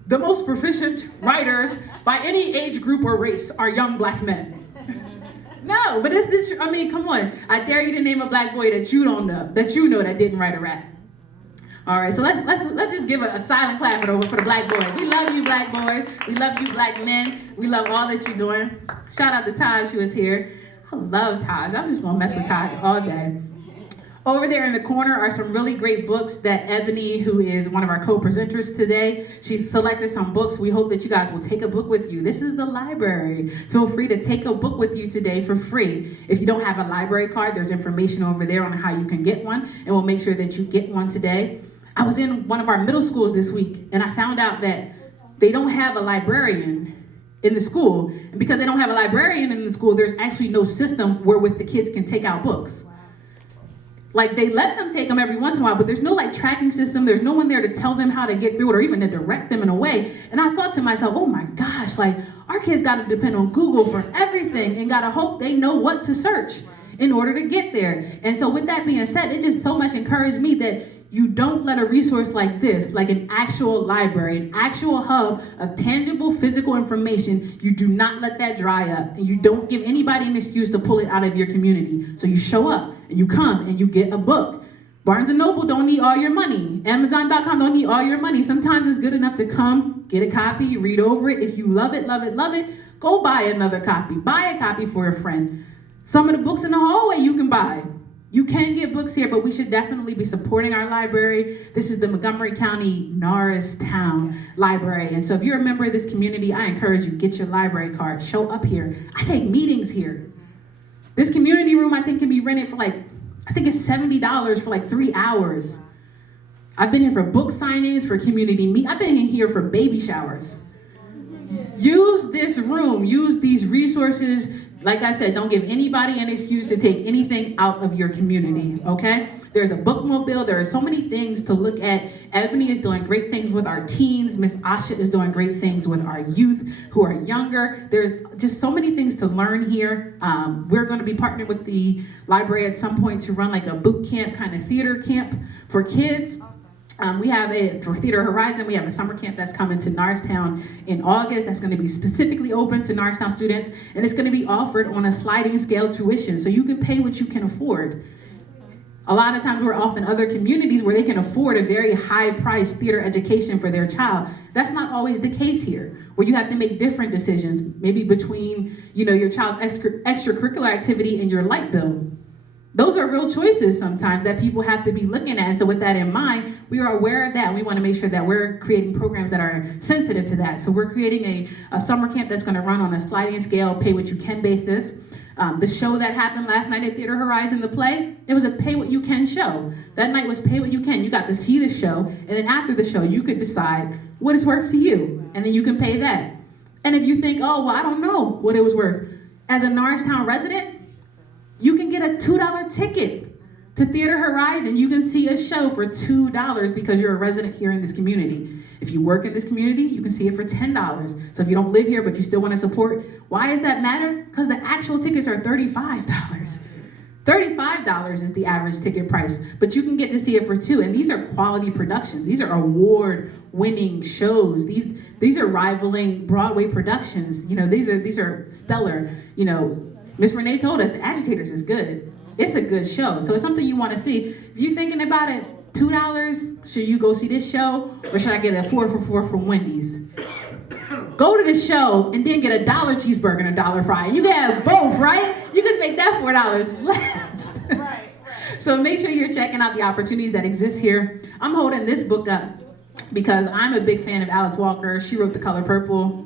the most proficient writers by any age group or race are young black men? No, but come on. I dare you to name a black boy that you don't know, that didn't write a rap. All right, so let's just give a silent clap for the black boy. We love you, black boys. We love you, black men. We love all that you're doing. Shout out to Taj, who is here. I love Taj. I'm just gonna mess with Taj all day. Over there in the corner are some really great books that Ebony, who is one of our co-presenters today, she's selected some books. We hope that you guys will take a book with you. This is the library. Feel free to take a book with you today for free. If you don't have a library card, there's information over there on how you can get one, and we'll make sure that you get one today. I was in one of our middle schools this week, and I found out that they don't have a librarian in the school. And because they don't have a librarian in the school, there's actually no system wherewith the kids can take out books. Like, they let them take them every once in a while, but there's no tracking system. There's no one there to tell them how to get through it or even to direct them in a way. And I thought to myself, oh my gosh, our kids got to depend on Google for everything and got to hope they know what to search in order to get there. And so with that being said, it just so much encouraged me that you don't let a resource like this, like an actual library, an actual hub of tangible physical information, you do not let that dry up, and you don't give anybody an excuse to pull it out of your community. So you show up and you come and you get a book. Barnes & Noble don't need all your money. Amazon.com don't need all your money. Sometimes it's good enough to come, get a copy, read over it. If you love it, love it, love it, go buy another copy. Buy a copy for a friend. Some of the books in the hallway you can buy. You can get books here, but we should definitely be supporting our library. This is the Montgomery County Norristown Library. And so if you're a member of this community, I encourage you, get your library card, show up here. I take meetings here. This community room, I think, can be rented for I think it's $70 for 3 hours. I've been here for book signings, for community I've been here for baby showers. Use this room, use these resources. Like I said, don't give anybody an excuse to take anything out of your community, okay? There's a bookmobile. There are so many things to look at. Ebony is doing great things with our teens. Miss Asha is doing great things with our youth who are younger. There's just so many things to learn here. We're going to be partnering with the library at some point to run a boot camp, kind of theater camp for kids. We have for Theater Horizon, we have a summer camp that's coming to Norristown in August. That's going to be specifically open to Norristown students, and it's going to be offered on a sliding scale tuition, so you can pay what you can afford. A lot of times we're off in other communities where they can afford a very high-priced theater education for their child. That's not always the case here, where you have to make different decisions, maybe between your child's extracurricular activity and your light bill. Those are real choices sometimes that people have to be looking at. And so with that in mind, we are aware of that, and we want to make sure that we're creating programs that are sensitive to that. So we're creating a summer camp that's going to run on a sliding scale, pay what you can basis. The show that happened last night at Theater Horizon, the play, it was a pay what you can show. That night was pay what you can. You got to see the show, and then after the show, you could decide what it's worth to you, and then you can pay that. And if you think, oh, well, I don't know what it was worth. As a Norristown resident, you can get a $2 ticket to Theater Horizon. You can see a show for $2 because you're a resident here in this community. If you work in this community, you can see it for $10. So if you don't live here but you still want to support, why does that matter? Because the actual tickets are $35. $35 is the average ticket price, but you can get to see it for $2. And these are quality productions. These are award-winning shows. These are rivaling Broadway productions. You know, these are stellar. You know, Miss Renee told us The Agitators is good. It's a good show. So it's something you want to see. If you're thinking about it, $2, should you go see this show? Or should I get a 4 for $4 from Wendy's? Go to the show and then get a $1 cheeseburger and a $1 fry. You can have both, right? You can make that $4 last. Right. So make sure you're checking out the opportunities that exist here. I'm holding this book up because I'm a big fan of Alice Walker. She wrote The Color Purple.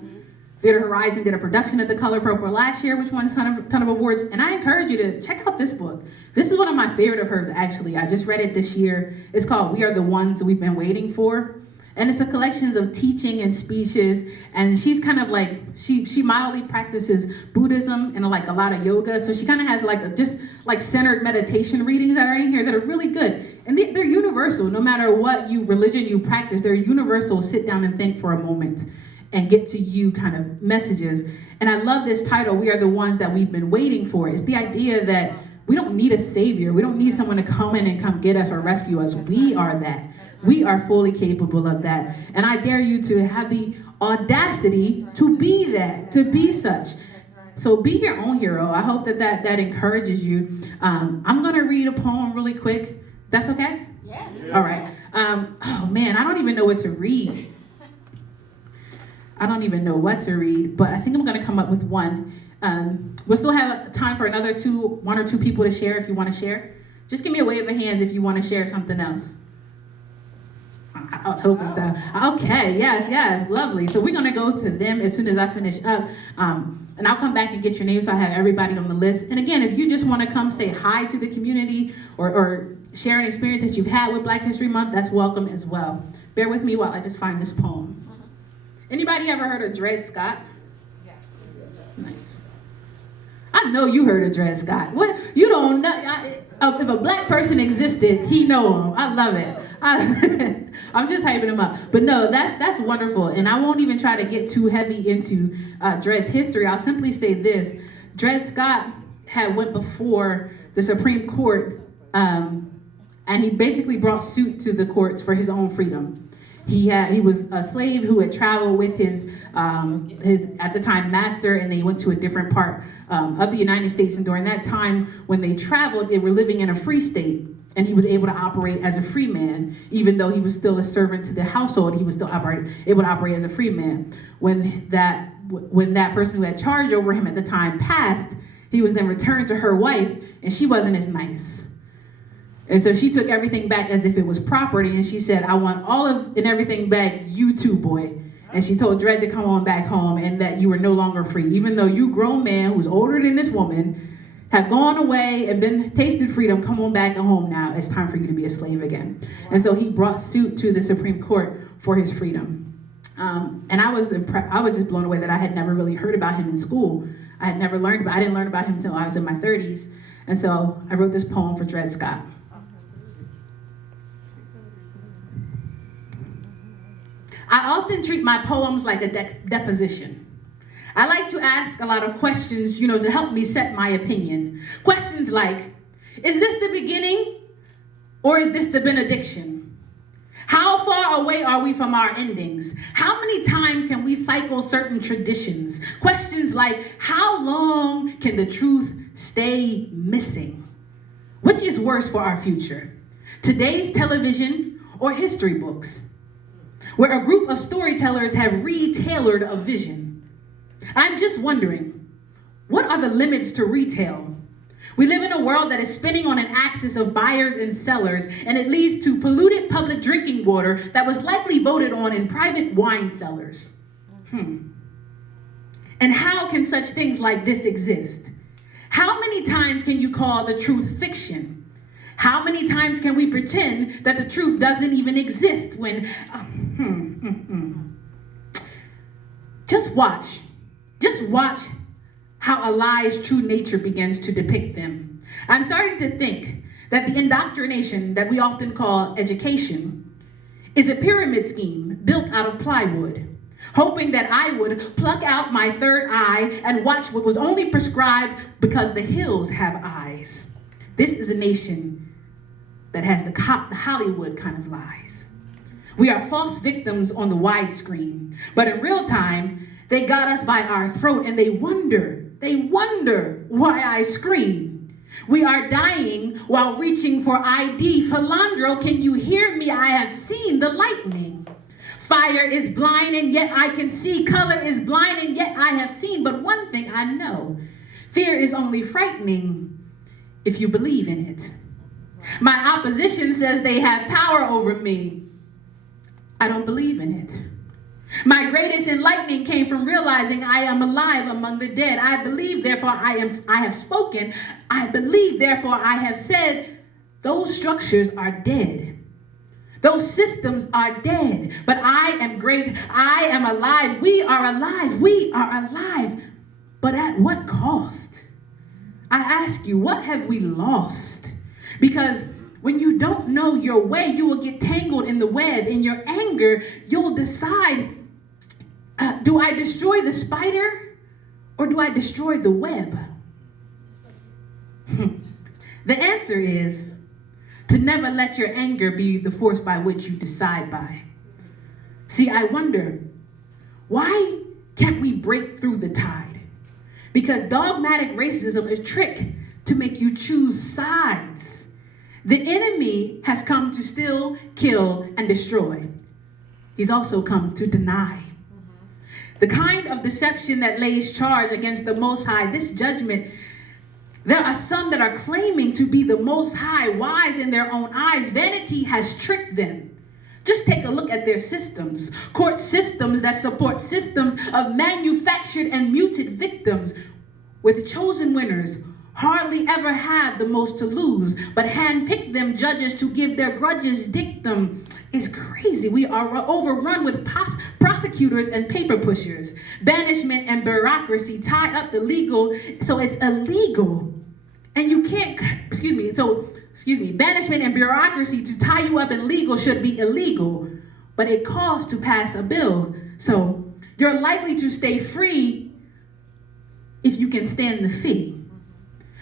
Theater Horizon did a production of The Color Purple last year, which won a ton of awards. And I encourage you to check out this book. This is one of my favorite of hers, actually. I just read it this year. It's called We Are the Ones We've Been Waiting For. And it's a collection of teaching and speeches. And she's kind of like, she mildly practices Buddhism and like a lot of yoga. So she kind of has like just like centered meditation readings that are in here that are really good. And they're universal. No matter what religion you practice, they're universal. Sit down and think for a moment and get to you kind of messages. And I love this title, We Are the Ones That We've Been Waiting For. It's the idea that we don't need a savior. We don't need someone to come in and come get us or rescue us. We are that. We are fully capable of that. And I dare you to have the audacity to be that, to be such. So be your own hero. I hope that encourages you. I'm gonna read a poem really quick. That's okay? Yeah. All right. Oh man, I don't even know what to read. I don't even know what to read, but I think I'm gonna come up with one. We'll still have time for one or two people to share if you wanna share. Just give me a wave of hands if you wanna share something else. I was hoping so. Okay, yes, lovely. So we're gonna go to them as soon as I finish up. And I'll come back and get your name so I have everybody on the list. And again, if you just wanna come say hi to the community or share an experience that you've had with Black History Month, that's welcome as well. Bear with me while I just find this poem. Anybody ever heard of Dred Scott? Yes. Nice. I know you heard of Dred Scott. What? You don't know. If a Black person existed, he know him. I love it. I'm just hyping him up. But no, that's wonderful. And I won't even try to get too heavy into Dred's history. I'll simply say this. Dred Scott went before the Supreme Court, and he basically brought suit to the courts for his own freedom. He was a slave who had traveled with his at the time master, and they went to a different part of the United States. And during that time, when they traveled, they were living in a free state, and he was able to operate as a free man, even though he was still a servant to the household. He was still able to operate as a free man. When that person who had charge over him at the time passed, he was then returned to her wife, and she wasn't as nice. And so she took everything back as if it was property, and she said, I want all of and everything back, you too, boy. And she told Dred to come on back home and that you were no longer free. Even though you grown man who's older than this woman have gone away and tasted freedom, come on back home now. It's time for you to be a slave again. And so he brought suit to the Supreme Court for his freedom. And I was just blown away that I had never really heard about him in school. I didn't learn about him until I was in my 30s. And so I wrote this poem for Dred Scott. I often treat my poems like a deposition. I like to ask a lot of questions, to help me set my opinion. Questions like, is this the beginning or is this the benediction? How far away are we from our endings? How many times can we cycle certain traditions? Questions like, how long can the truth stay missing? Which is worse for our future? Today's television or history books, where a group of storytellers have retailored a vision? I'm just wondering, what are the limits to retail? We live in a world that is spinning on an axis of buyers and sellers, and it leads to polluted public drinking water that was likely voted on in private wine cellars. And how can such things like this exist? How many times can you call the truth fiction? How many times can we pretend that the truth doesn't even exist when... Just watch how a lie's true nature begins to depict them. I'm starting to think that the indoctrination that we often call education is a pyramid scheme built out of plywood, hoping that I would pluck out my third eye and watch what was only prescribed because the hills have eyes. This is a nation that has the Hollywood kind of lies. We are false victims on the widescreen, but in real time, they got us by our throat and they wonder why I scream. We are dying while reaching for ID. Philandro, can you hear me? I have seen the lightning. Fire is blind and yet I can see. Color is blind and yet I have seen. But one thing I know, fear is only frightening if you believe in it. My opposition says they have power over me. I don't believe in it. My greatest enlightening came from realizing I am alive among the dead. I believe, therefore I have spoken. I believe, therefore I have said. Those structures are dead. Those systems are dead. But I am great. I am alive. We are alive. We are alive. But at what cost? I ask you, what have we lost? Because when you don't know your way, you will get tangled in the web. In your anger, you'll decide, do I destroy the spider or do I destroy the web? The answer is to never let your anger be the force by which you decide by. See, I wonder, why can't we break through the tide? Because dogmatic racism is a trick to make you choose sides. The enemy has come to steal, kill, and destroy. He's also come to deny. The kind of deception that lays charge against the Most High, this judgment, there are some that are claiming to be the Most High, wise in their own eyes. Vanity has tricked them. Just take a look at their systems. Court systems that support systems of manufactured and muted victims, where the chosen winners hardly ever have the most to lose, but handpick them judges to give their grudges dictum. Is crazy. We are overrun with prosecutors and paper pushers. Banishment and bureaucracy tie up the legal, so it's illegal. And you can't, banishment and bureaucracy to tie you up in legal should be illegal, but it costs to pass a bill. So you're likely to stay free if you can stand the fee.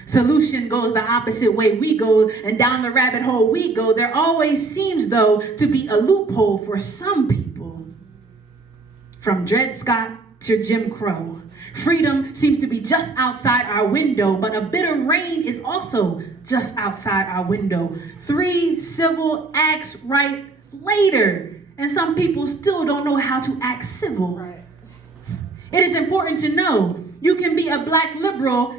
Solution goes the opposite way we go, and down the rabbit hole we go. There always seems, though, to be a loophole for some people. From Dred Scott to Jim Crow, freedom seems to be just outside our window, but a bitter rain is also just outside our window. 3 civil acts right later, and some people still don't know how to act civil. Right. It is important to know you can be a black liberal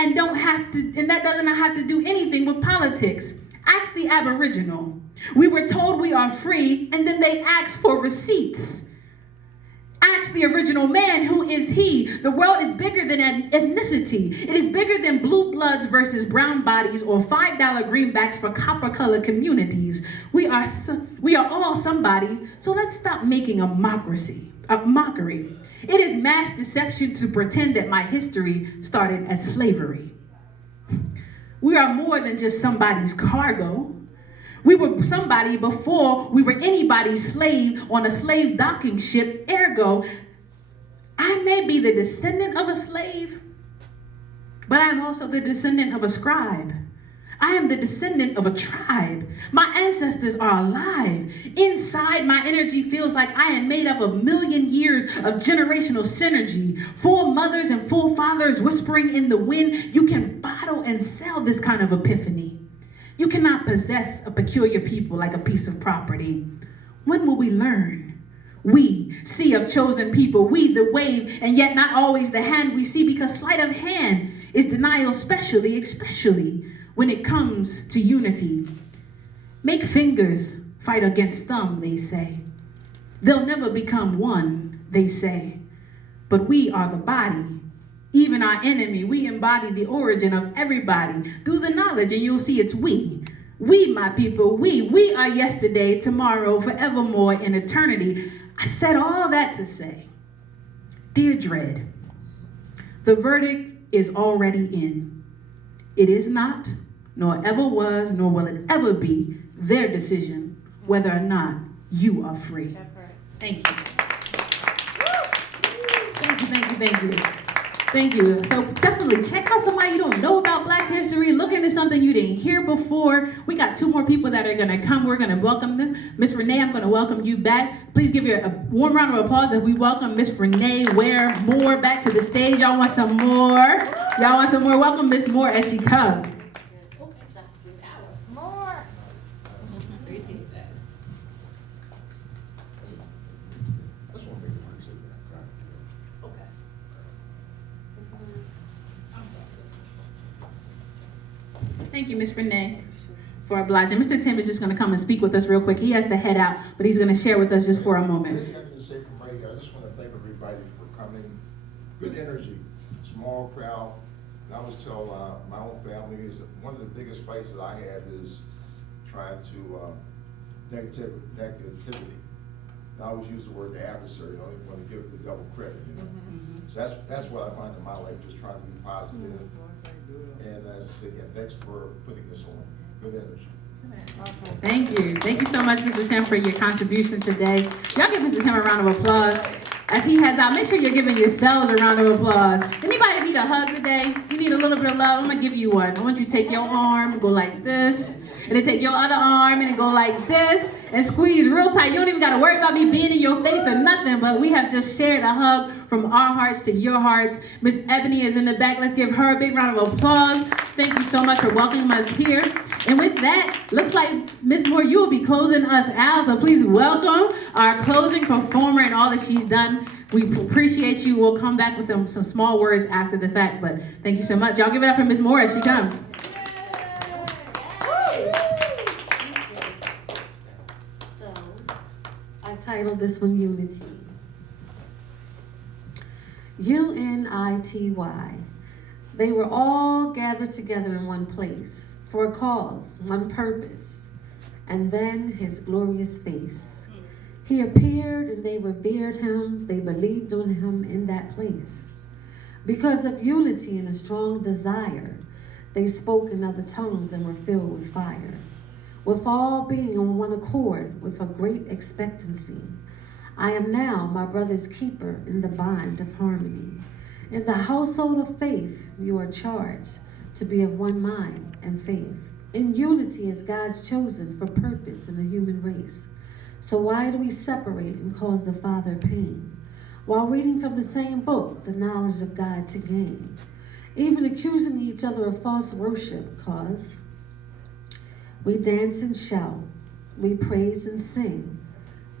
and that doesn't have to do anything with politics. Ask the Aboriginal. We were told we are free, and then they asked for receipts. Ask the original man, who is he? The world is bigger than ethnicity. It is bigger than blue bloods versus brown bodies or $5 greenbacks for copper-colored communities. We are all somebody, so let's stop making a mockery. It is mass deception to pretend that my history started as slavery. We are more than just somebody's cargo. We were somebody before we were anybody's slave on a slave docking ship. Ergo, I may be the descendant of a slave, but I am also the descendant of a scribe. I am the descendant of a tribe. My ancestors are alive. Inside, my energy feels like I am made up of 1,000,000 years of generational synergy. 4 mothers and 4 fathers whispering in the wind. You can bottle and sell this kind of epiphany. You cannot possess a peculiar people like a piece of property. When will we learn? We, sea of chosen people, we the wave, and yet not always the hand we see, because sleight of hand is denial, especially when it comes to unity. Make fingers fight against thumb, they say. They'll never become one, they say. But we are the body. Even our enemy, we embody the origin of everybody. Do the knowledge and you'll see it's we. We, my people, we are yesterday, tomorrow, forevermore, in eternity. I said all that to say, dear Dread, the verdict is already in. It is not, nor ever was, nor will it ever be their decision whether or not you are free. Thank you. Thank you. Thank you. So definitely check out somebody you don't know about Black history. Look into something you didn't hear before. We got 2 more people that are going to come. We're going to welcome them. Miss Renee, I'm going to welcome you back. Please give you a warm round of applause as we welcome Miss Renee Ware Moore back to the stage. Y'all want some more? Y'all want some more? Welcome Miss Moore as she comes. More. Appreciate that. This one make the one say that. Okay. Thank you, Miss Renee, for obliging. Mr. Tim is just going to come and speak with us real quick. He has to head out, but he's going to share with us just for a moment. This happened to say from right here. I just want to thank everybody for coming. Good energy, small crowd. And I always tell my own family is one of the biggest fights that I have is trying to negativity. And I always use the word the adversary. I don't even want to give the devil credit, you know. So that's what I find in my life, just trying to be positive. And as I said, yeah, thanks for putting this on. Good energy. Thank you. Thank you so much, Mr. Tim, for your contribution today. Y'all give Mr. Tim a round of applause. As he heads out, make sure you're giving yourselves a round of applause. Anybody need a hug today? You need a little bit of love? I'm going to give you one. I want you to take your arm and go like this. And then take your other arm and then go like this and squeeze real tight. You don't even got to worry about me being in your face or nothing, but we have just shared a hug from our hearts to your hearts. Miss Ebony is in the back. Let's give her a big round of applause. Thank you so much for welcoming us here. And with that, looks like Miss Moore, you will be closing us out. So please welcome our closing performer and all that she's done. We appreciate you. We'll come back with some small words after the fact, but thank you so much. Y'all give it up for Miss Moore as she comes. So, I titled this one Unity. U-N-I-T-Y. They were all gathered together in one place for a cause, one purpose, and then his glorious face. He appeared and they revered him. They believed on him in that place. Because of unity and a strong desire, they spoke in other tongues and were filled with fire. With all being on one accord, with a great expectancy, I am now my brother's keeper in the bond of harmony. In the household of faith, you are charged to be of one mind and faith. In unity as God's chosen for purpose in the human race. So why do we separate and cause the Father pain? While reading from the same book, the knowledge of God to gain. Even accusing each other of false worship, cause we dance and shout, we praise and sing.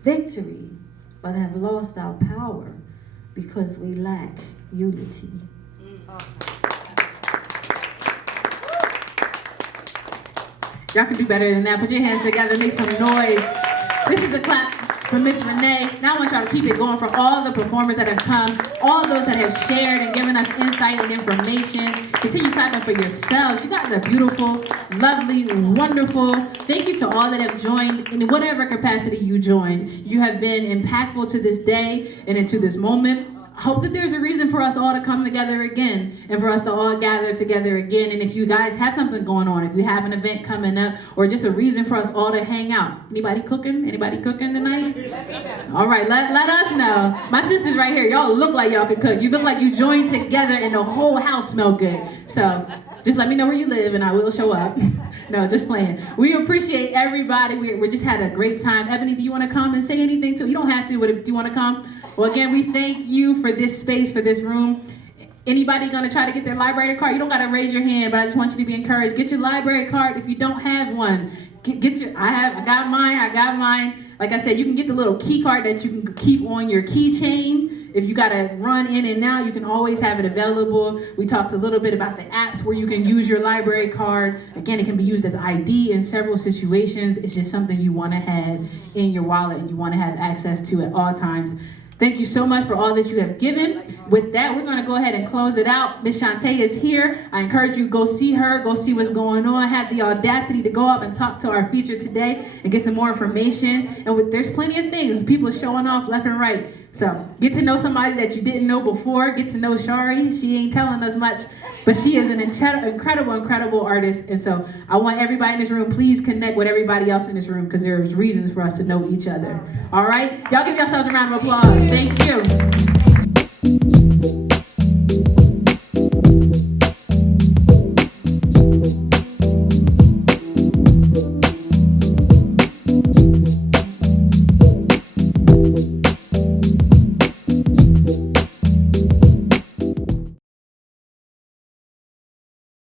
Victory, but have lost our power because we lack unity. Y'all can do better than that. Put your hands together, make some noise. This is a clap for Miss Renee. Now I want y'all to keep it going for all the performers that have come, all those that have shared and given us insight and information. Continue clapping for yourselves. You guys are beautiful, lovely, wonderful. Thank you to all that have joined in whatever capacity you joined. You have been impactful to this day and into this moment. Hope that there's a reason for us all to come together again and for us to all gather together again. And if you guys have something going on, if you have an event coming up or just a reason for us all to hang out. Anybody cooking? Anybody cooking tonight? All right, let us know. My sister's right here. Y'all look like y'all can cook. You look like you joined together and the whole house smell good. So just let me know where you live and I will show up. No, just playing. We appreciate everybody. We just had a great time. Ebony, do you want to come and say anything too? You don't have to, but do you want to come? Well, again, we thank you for this space, for this room. Anybody gonna try to get their library card? You don't gotta raise your hand, but I just want you to be encouraged. Get your library card if you don't have one. I got mine. Like I said, you can get the little key card that you can keep on your keychain. If you gotta run in and out, you can always have it available. We talked a little bit about the apps where you can use your library card. Again, it can be used as ID in several situations. It's just something you wanna have in your wallet and you wanna have access to at all times. Thank you so much for all that you have given. With that, we're gonna go ahead and close it out. Miss Shantae is here. I encourage you, go see her, go see what's going on. Have the audacity to go up and talk to our feature today and get some more information. And there's plenty of things, people showing off left and right. So get to know somebody that you didn't know before. Get to know Shari. She ain't telling us much, but she is an incredible artist. And so I want everybody in this room, please connect with everybody else in this room because there's reasons for us to know each other. All right? Y'all give yourselves a round of applause. Thank you.